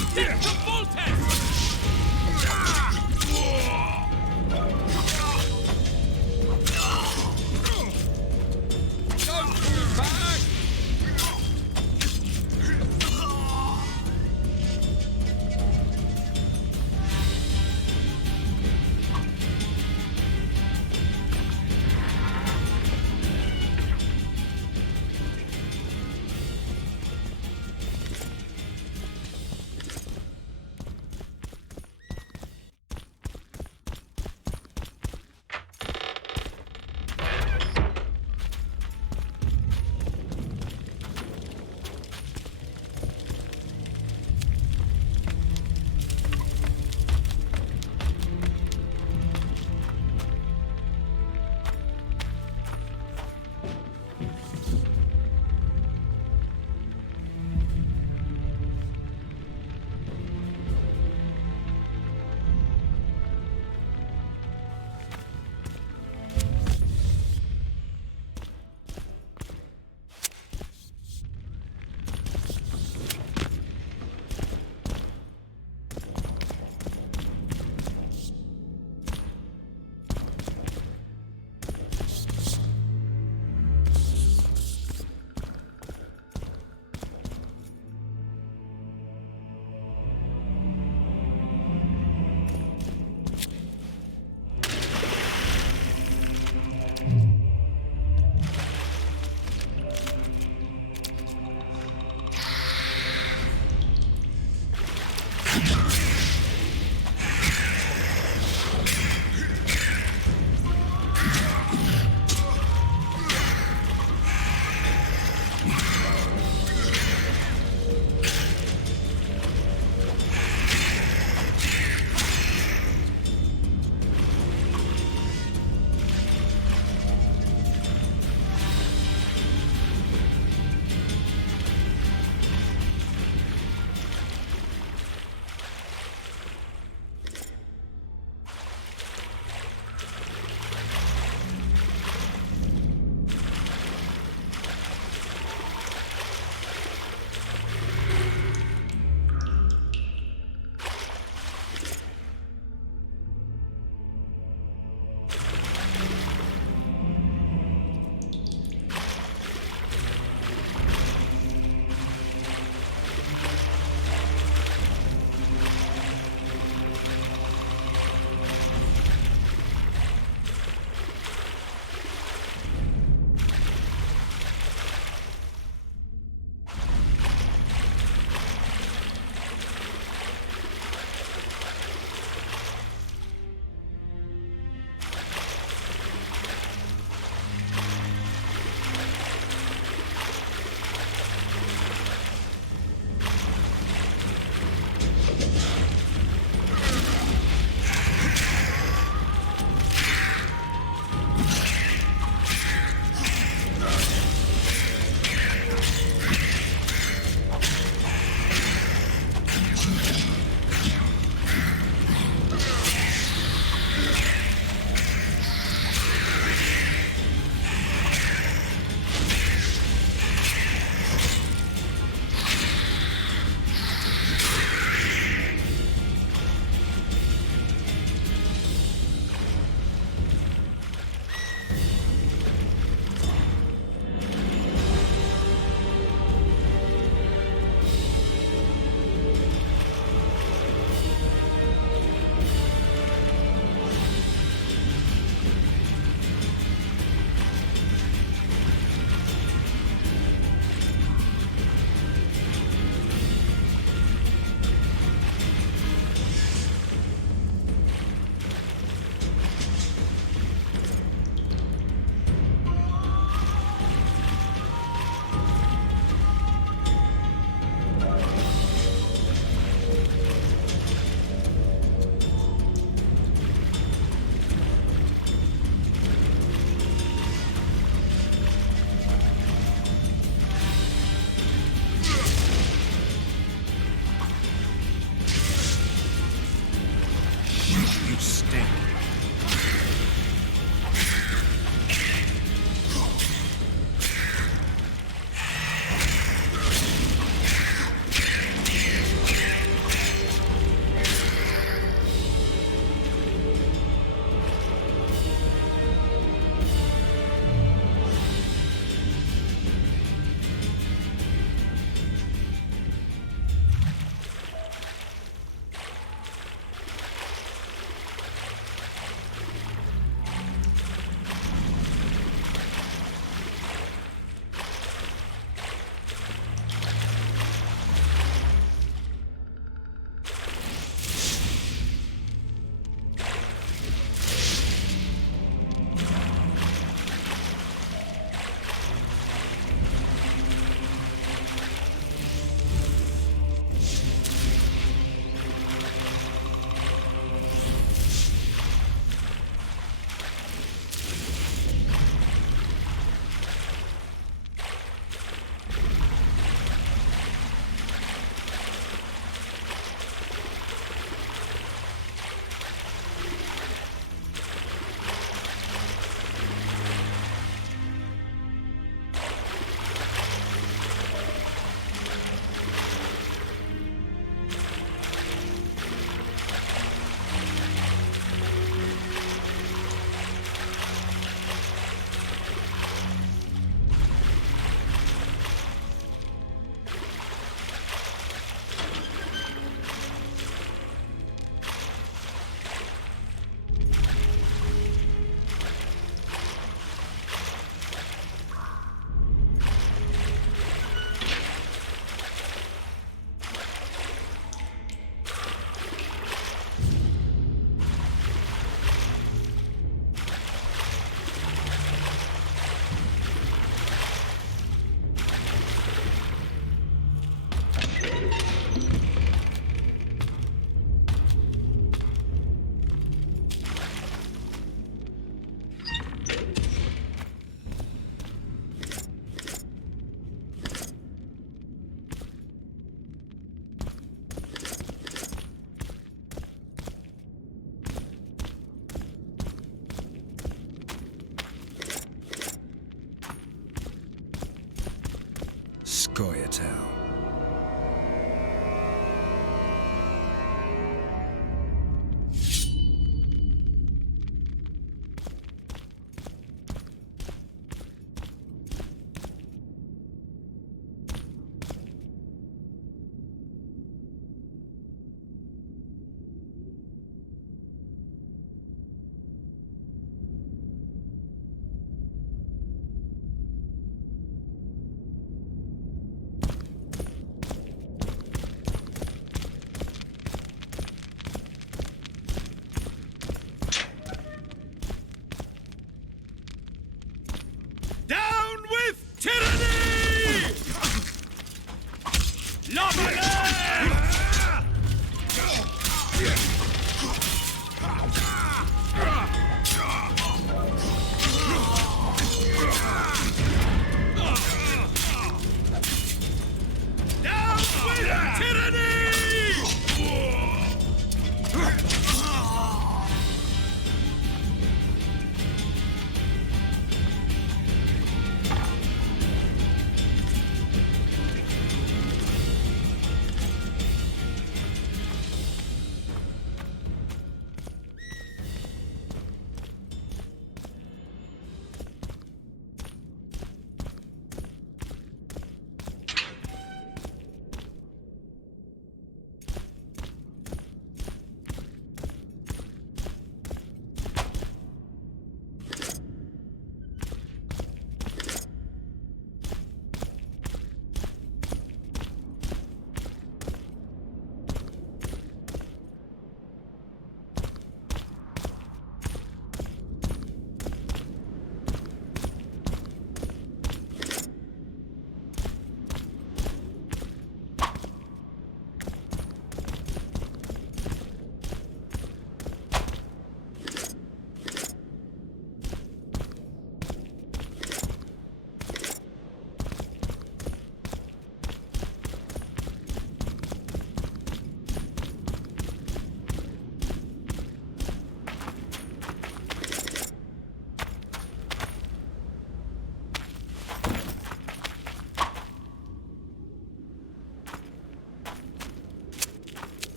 You stink.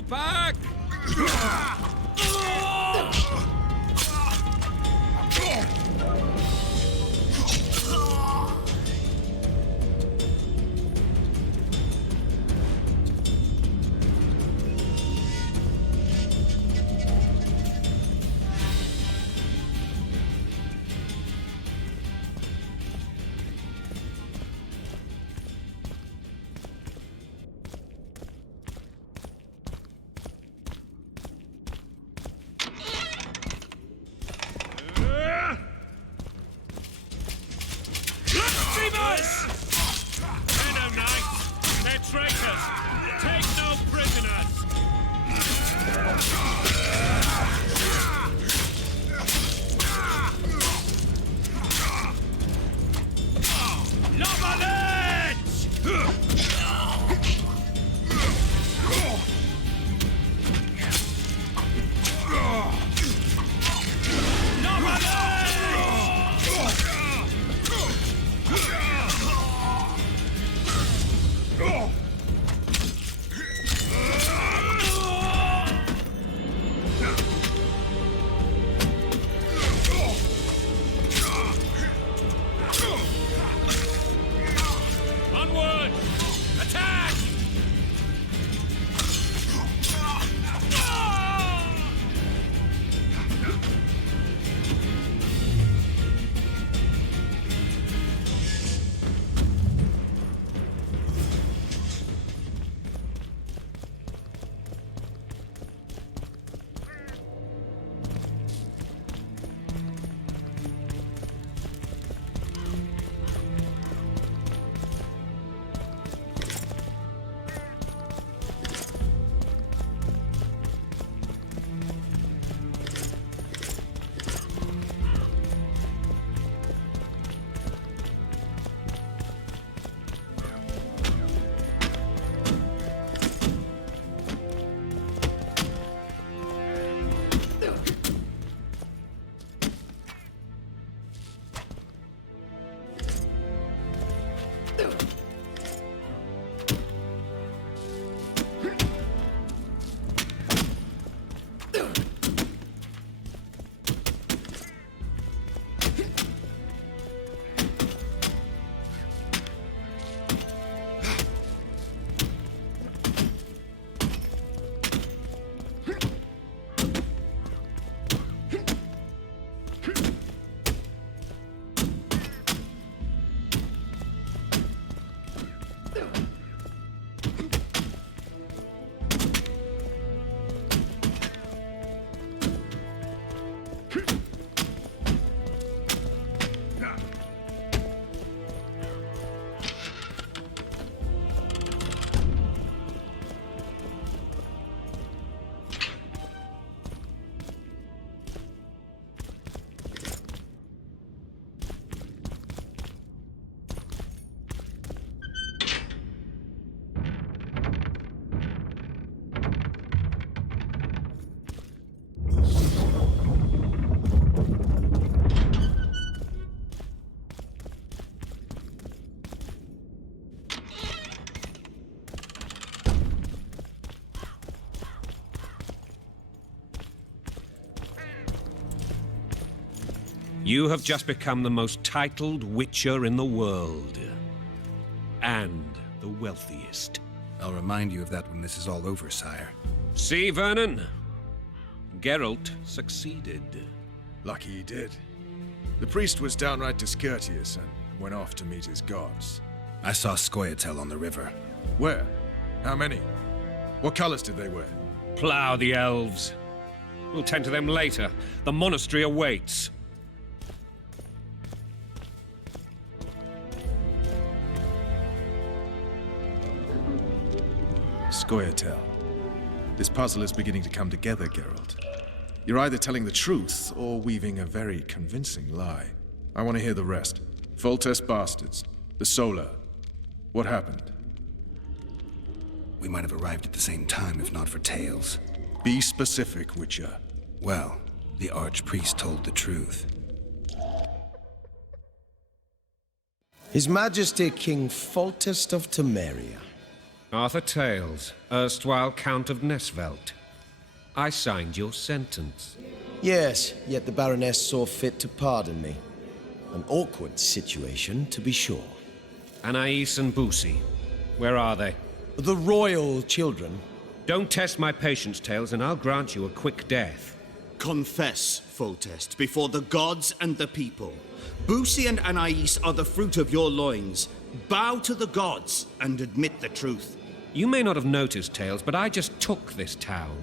Fall back! Traitors! Take no prisoners! You have just become the most titled witcher in the world. And the wealthiest. I'll remind you of that when this is all over, sire. See, Vernon? Geralt succeeded. Lucky he did. The priest was downright discourteous and went off to meet his gods. I saw Scoia'tael on the river. Where? How many? What colors did they wear? Plough the elves. We'll tend to them later. The monastery awaits. Scoia'tael. This puzzle is beginning to come together, Geralt. You're either telling the truth or weaving a very convincing lie. I want to hear the rest. Foltest bastards. The Solar. What happened? We might have arrived at the same time if not for tales. Be specific, Witcher. Well, the Archpriest told the truth. His Majesty King Foltest of Temeria. Arthur Tales, erstwhile Count of Nesvelt. I signed your sentence. Yes, yet the Baroness saw fit to pardon me. An awkward situation, to be sure. Anais and Boussy, where are they? The royal children. Don't test my patience, Tales, and I'll grant you a quick death. Confess, Foltest, before the gods and the people. Boussy and Anais are the fruit of your loins. Bow to the gods and admit the truth. You may not have noticed, Tales, but I just took this town.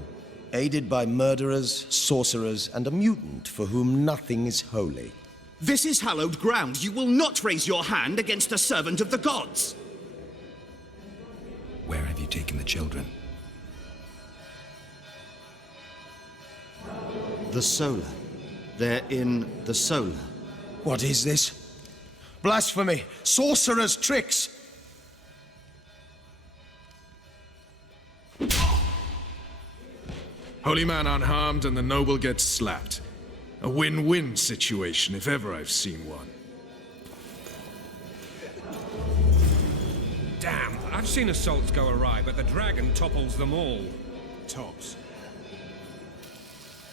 Aided by murderers, sorcerers, and a mutant for whom nothing is holy. This is hallowed ground. You will not raise your hand against a servant of the gods. Where have you taken the children? The Solar. They're in the Solar. What is this? Blasphemy! Sorcerer's tricks! Holy man unharmed and the noble gets slapped. A win-win situation, if ever I've seen one. Damn, I've seen assaults go awry, but the dragon topples them all. Tops.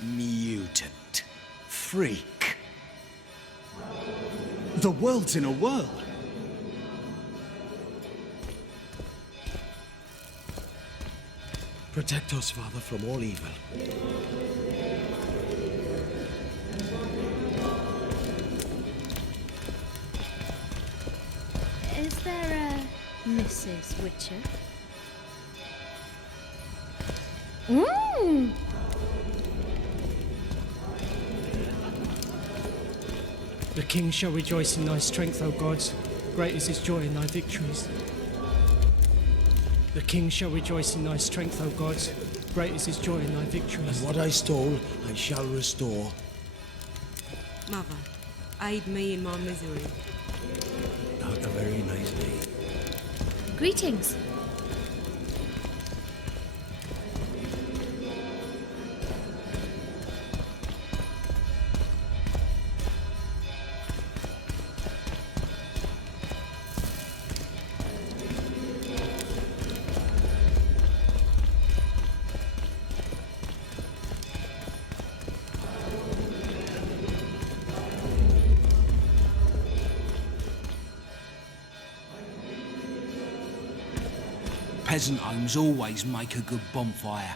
Mutant. Freak. The world's in a whirl. Protect us, Father, from all evil. Is there a Mrs. Witcher? Mmm! The king shall rejoice in thy strength, O gods. Great is his joy in thy victories. The king shall rejoice in thy strength, O gods. Great is his joy in thy victories. And what I stole, I shall restore. Mother, aid me in my misery. Not a very nice name. Greetings. Peasant homes always make a good bonfire.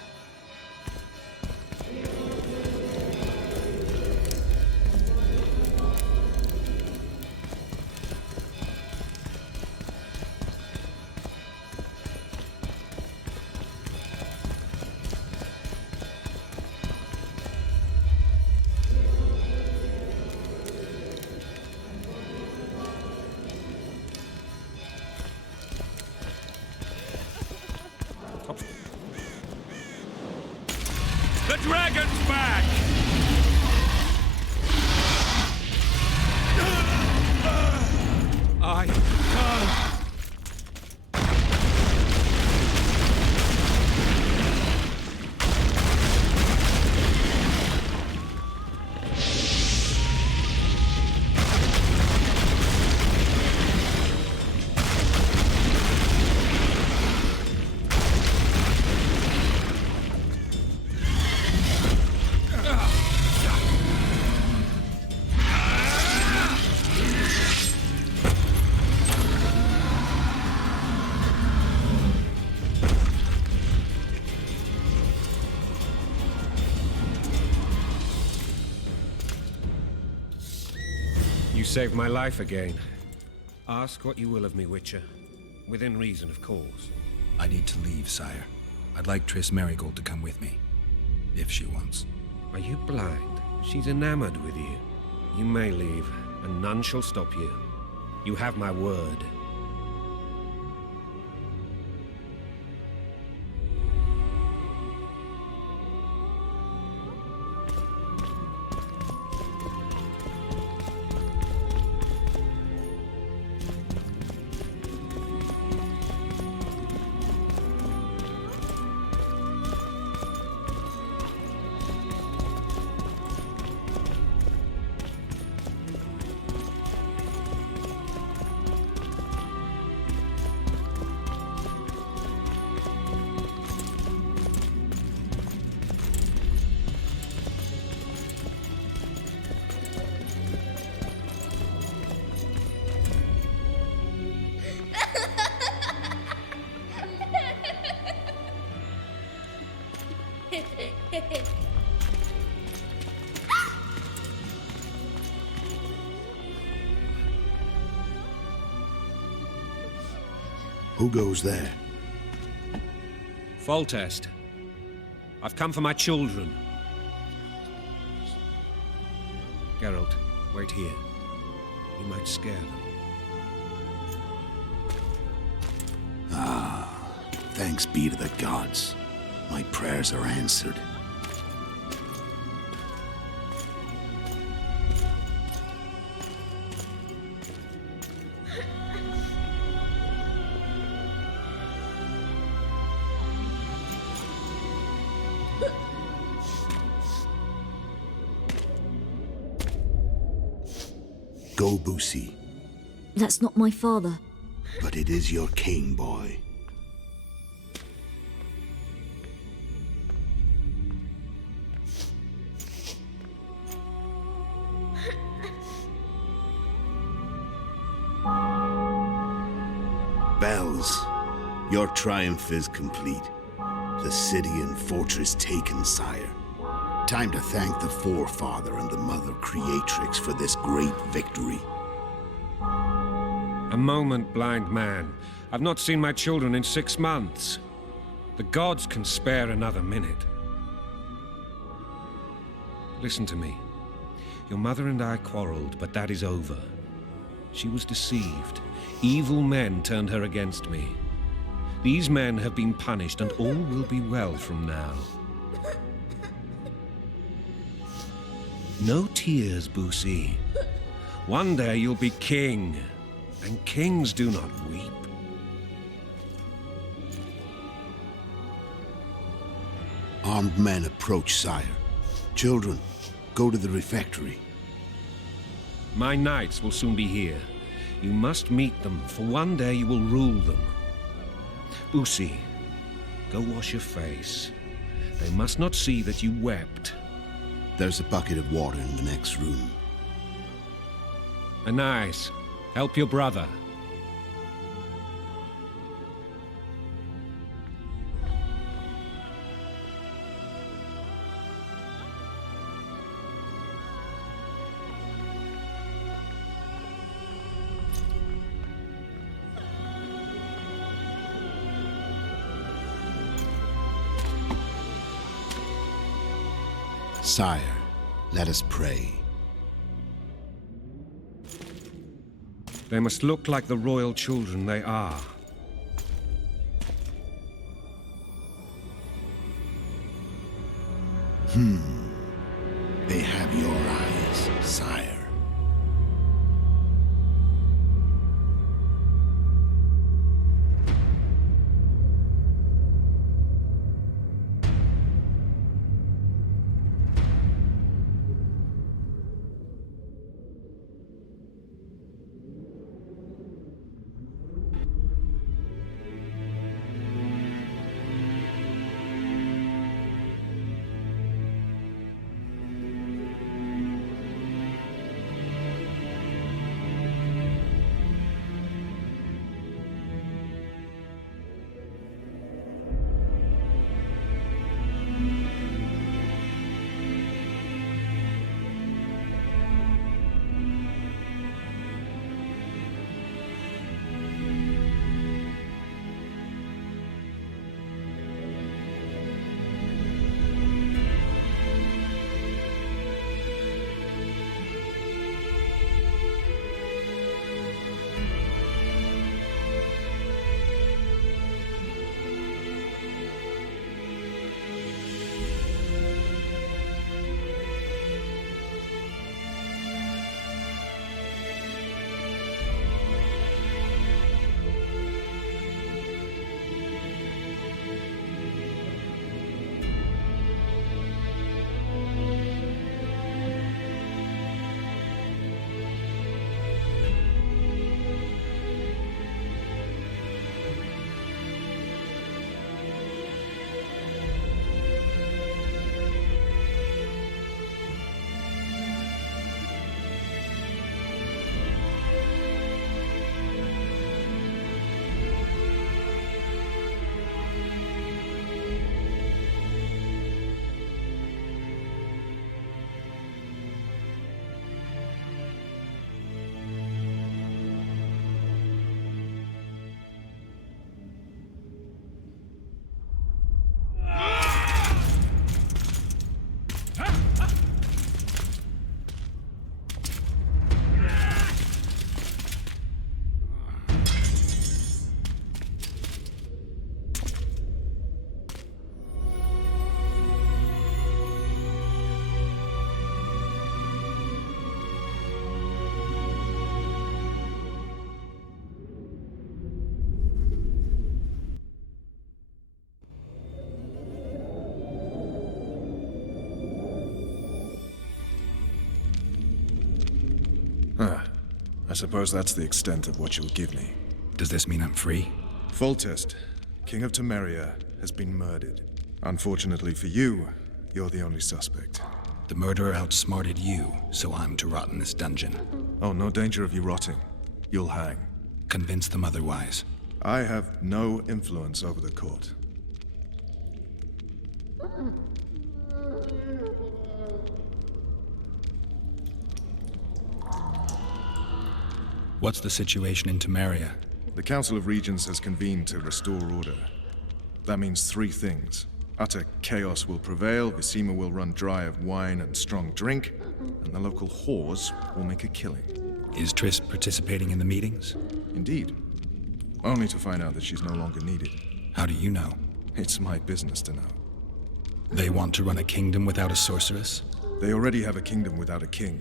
The dragon's back! I can't. You saved my life again. Ask what you will of me, Witcher. Within reason, of course. I need to leave, sire. I'd like Triss Merigold to come with me. If she wants. Are you blind? She's enamored with you. You may leave, and none shall stop you. You have my word. Who goes there? Foltest. I've come for my children. Geralt, wait here. You might scare them. Thanks be to the gods. My prayers are answered. Go, Busi. That's not my father. But it is your king, boy. Bells, your triumph is complete. The city and fortress taken, sire. Time to thank the Forefather and the Mother Creatrix for this great victory. A moment, blind man. I've not seen my children in 6 months. The gods can spare another minute. Listen to me. Your mother and I quarreled, but that is over. She was deceived. Evil men turned her against me. These men have been punished, and all will be well from now. No tears, Busi. One day you'll be king, and kings do not weep. Armed men approach, sire. Children, go to the refectory. My knights will soon be here. You must meet them, for one day you will rule them. Busi, go wash your face. They must not see that you wept. There's a bucket of water in the next room. Anais, help your brother. Sire, let us pray. They must look like the royal children they are. They have your eyes, sire. suppose that's the extent of what you'll give me. Does this mean I'm free? Foltest, King of Temeria, has been murdered. Unfortunately for you, you're the only suspect. The murderer outsmarted you, so I'm to rot in this dungeon. Oh, no danger of you rotting. You'll hang. Convince them otherwise. I have no influence over the court. What's the situation in Temeria? The Council of Regents has convened to restore order. That means three things. Utter chaos will prevail, Vizima will run dry of wine and strong drink, and the local whores will make a killing. Is Triss participating in the meetings? Indeed. Only to find out that she's no longer needed. How do you know? It's my business to know. They want to run a kingdom without a sorceress? They already have a kingdom without a king.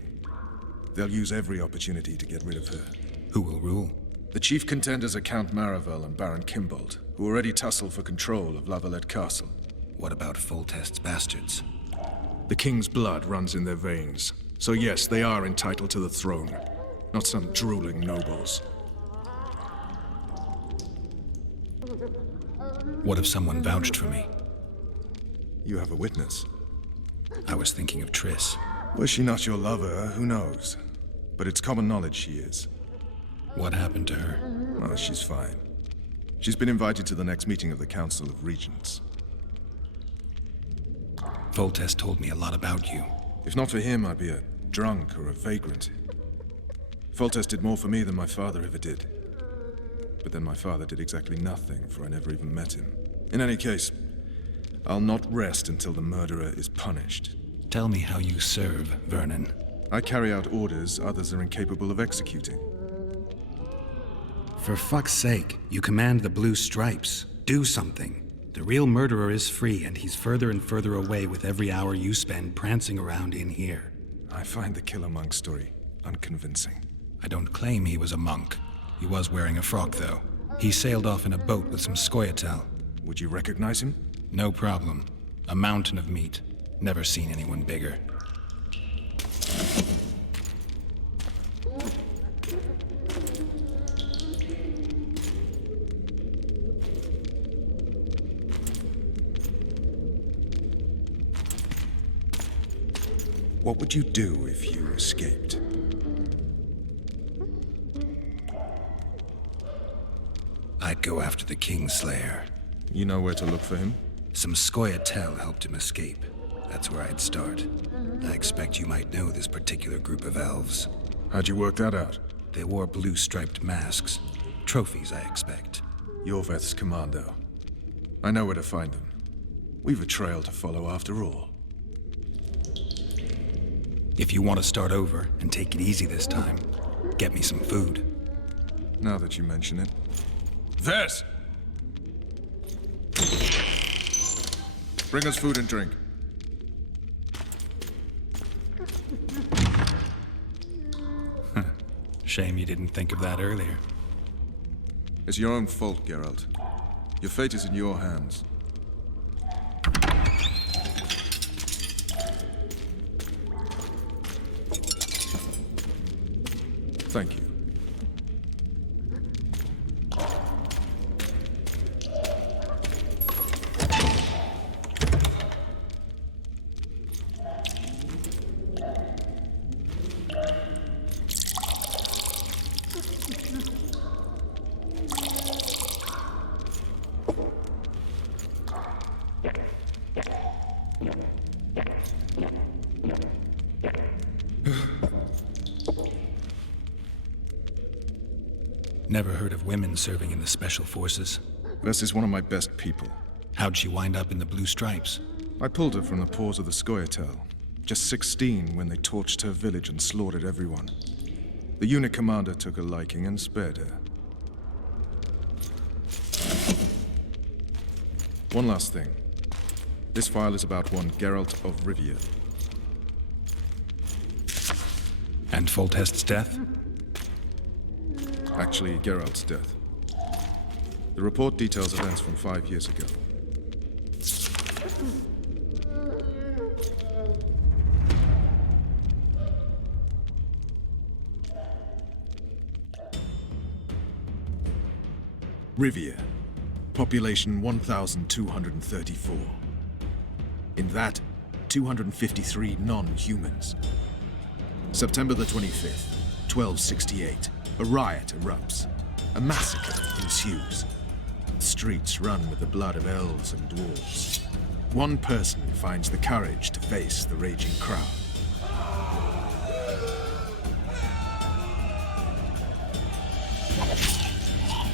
They'll use every opportunity to get rid of her. Who will rule? The chief contenders are Count Maravel and Baron Kimbold, who already tussle for control of La Valette Castle. What about Foltest's bastards? The king's blood runs in their veins, so yes, they are entitled to the throne. Not some drooling nobles. What if someone vouched for me? You have a witness. I was thinking of Triss. Was she not your lover? Who knows? But it's common knowledge she is. What happened to her? Oh, she's fine. She's been invited to the next meeting of the Council of Regents. Foltest told me a lot about you. If not for him, I'd be a drunk or a vagrant. Foltest did more for me than my father ever did. But then my father did exactly nothing, for I never even met him. In any case, I'll not rest until the murderer is punished. Tell me how you serve, Vernon. I carry out orders others are incapable of executing. For fuck's sake, you command the Blue Stripes. Do something. The real murderer is free, and he's further and further away with every hour you spend prancing around in here. I find the Killer Monk story unconvincing. I don't claim he was a monk. He was wearing a frock, though. He sailed off in a boat with some Scoia'tael. Would you recognize him? No problem. A mountain of meat. Never seen anyone bigger. What would you do if you escaped? I'd go after the Kingslayer. You know where to look for him? Some Scoia'tael helped him escape. That's where I'd start. I expect you might know this particular group of elves. How'd you work that out? They wore blue-striped masks. Trophies, I expect. Yorveth's commando. I know where to find them. We've a trail to follow after all. If you want to start over and take it easy this time, get me some food. Now that you mention it. Vess! Bring us food and drink. Shame you didn't think of that earlier. It's your own fault, Geralt. Your fate is in your hands. Thank you. Never heard of women serving in the Special Forces. Vess is one of my best people. How'd she wind up in the Blue Stripes? I pulled her from the paws of the Scoia'tael. Just 16 when they torched her village and slaughtered everyone. The unit commander took a liking and spared her. One last thing. This file is about one Geralt of Rivia. And Foltest's death? Actually, Geralt's death. The report details events from 5 years ago. Rivia. Population 1,234. In that, 253 non-humans. September the 25th, 1268. A riot erupts. A massacre ensues. The streets run with the blood of elves and dwarves. One person finds the courage to face the raging crowd.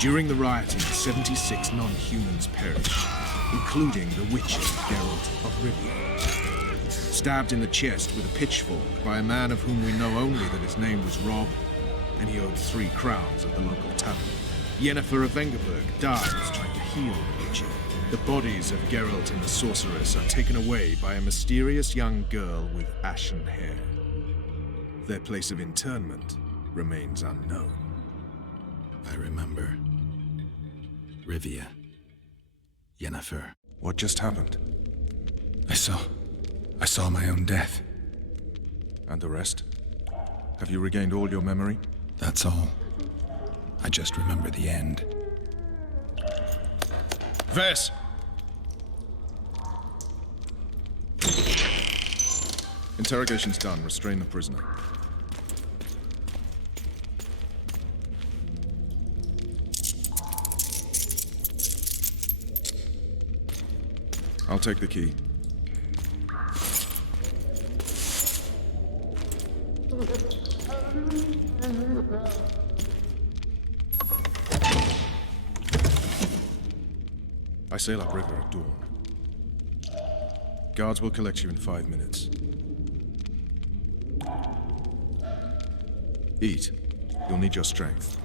During the rioting, 76 non-humans perished, including the Witcher Geralt of Rivia. Stabbed in the chest with a pitchfork by a man of whom we know only that his name was Rob, and he owed 3 crowns at the local tavern. Yennefer of Vengerberg dies trying to heal the Witcher. The bodies of Geralt and the sorceress are taken away by a mysterious young girl with ashen hair. Their place of internment remains unknown. I remember. Rivia. Yennefer. What just happened? I saw my own death. And the rest? Have you regained all your memory? That's all. I just remember the end. Vess! Interrogation's done. Restrain the prisoner. I'll take the key. I sail upriver at dawn. Guards will collect you in 5 minutes. Eat. You'll need your strength.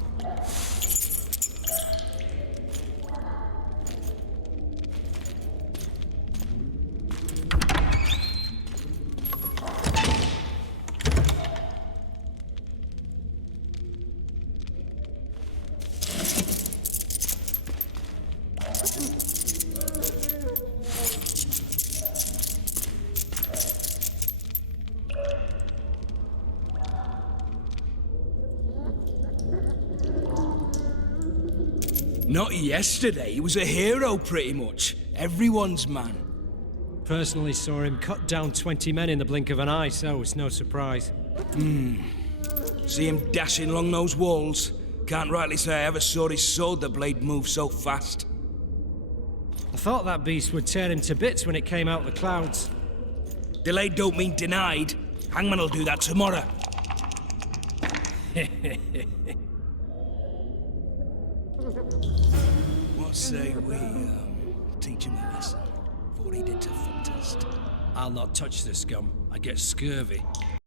Not yesterday. He was a hero, pretty much. Everyone's man. Personally saw him cut down 20 men in the blink of an eye, so it's no surprise. See him dashing along those walls? Can't rightly say I ever saw his sword the blade move so fast. I thought that beast would tear him to bits when it came out of the clouds. Delayed don't mean denied. Hangman'll do that tomorrow. What say we teach him a lesson for what he did to Foltest? I'll not touch the scum. I get scurvy.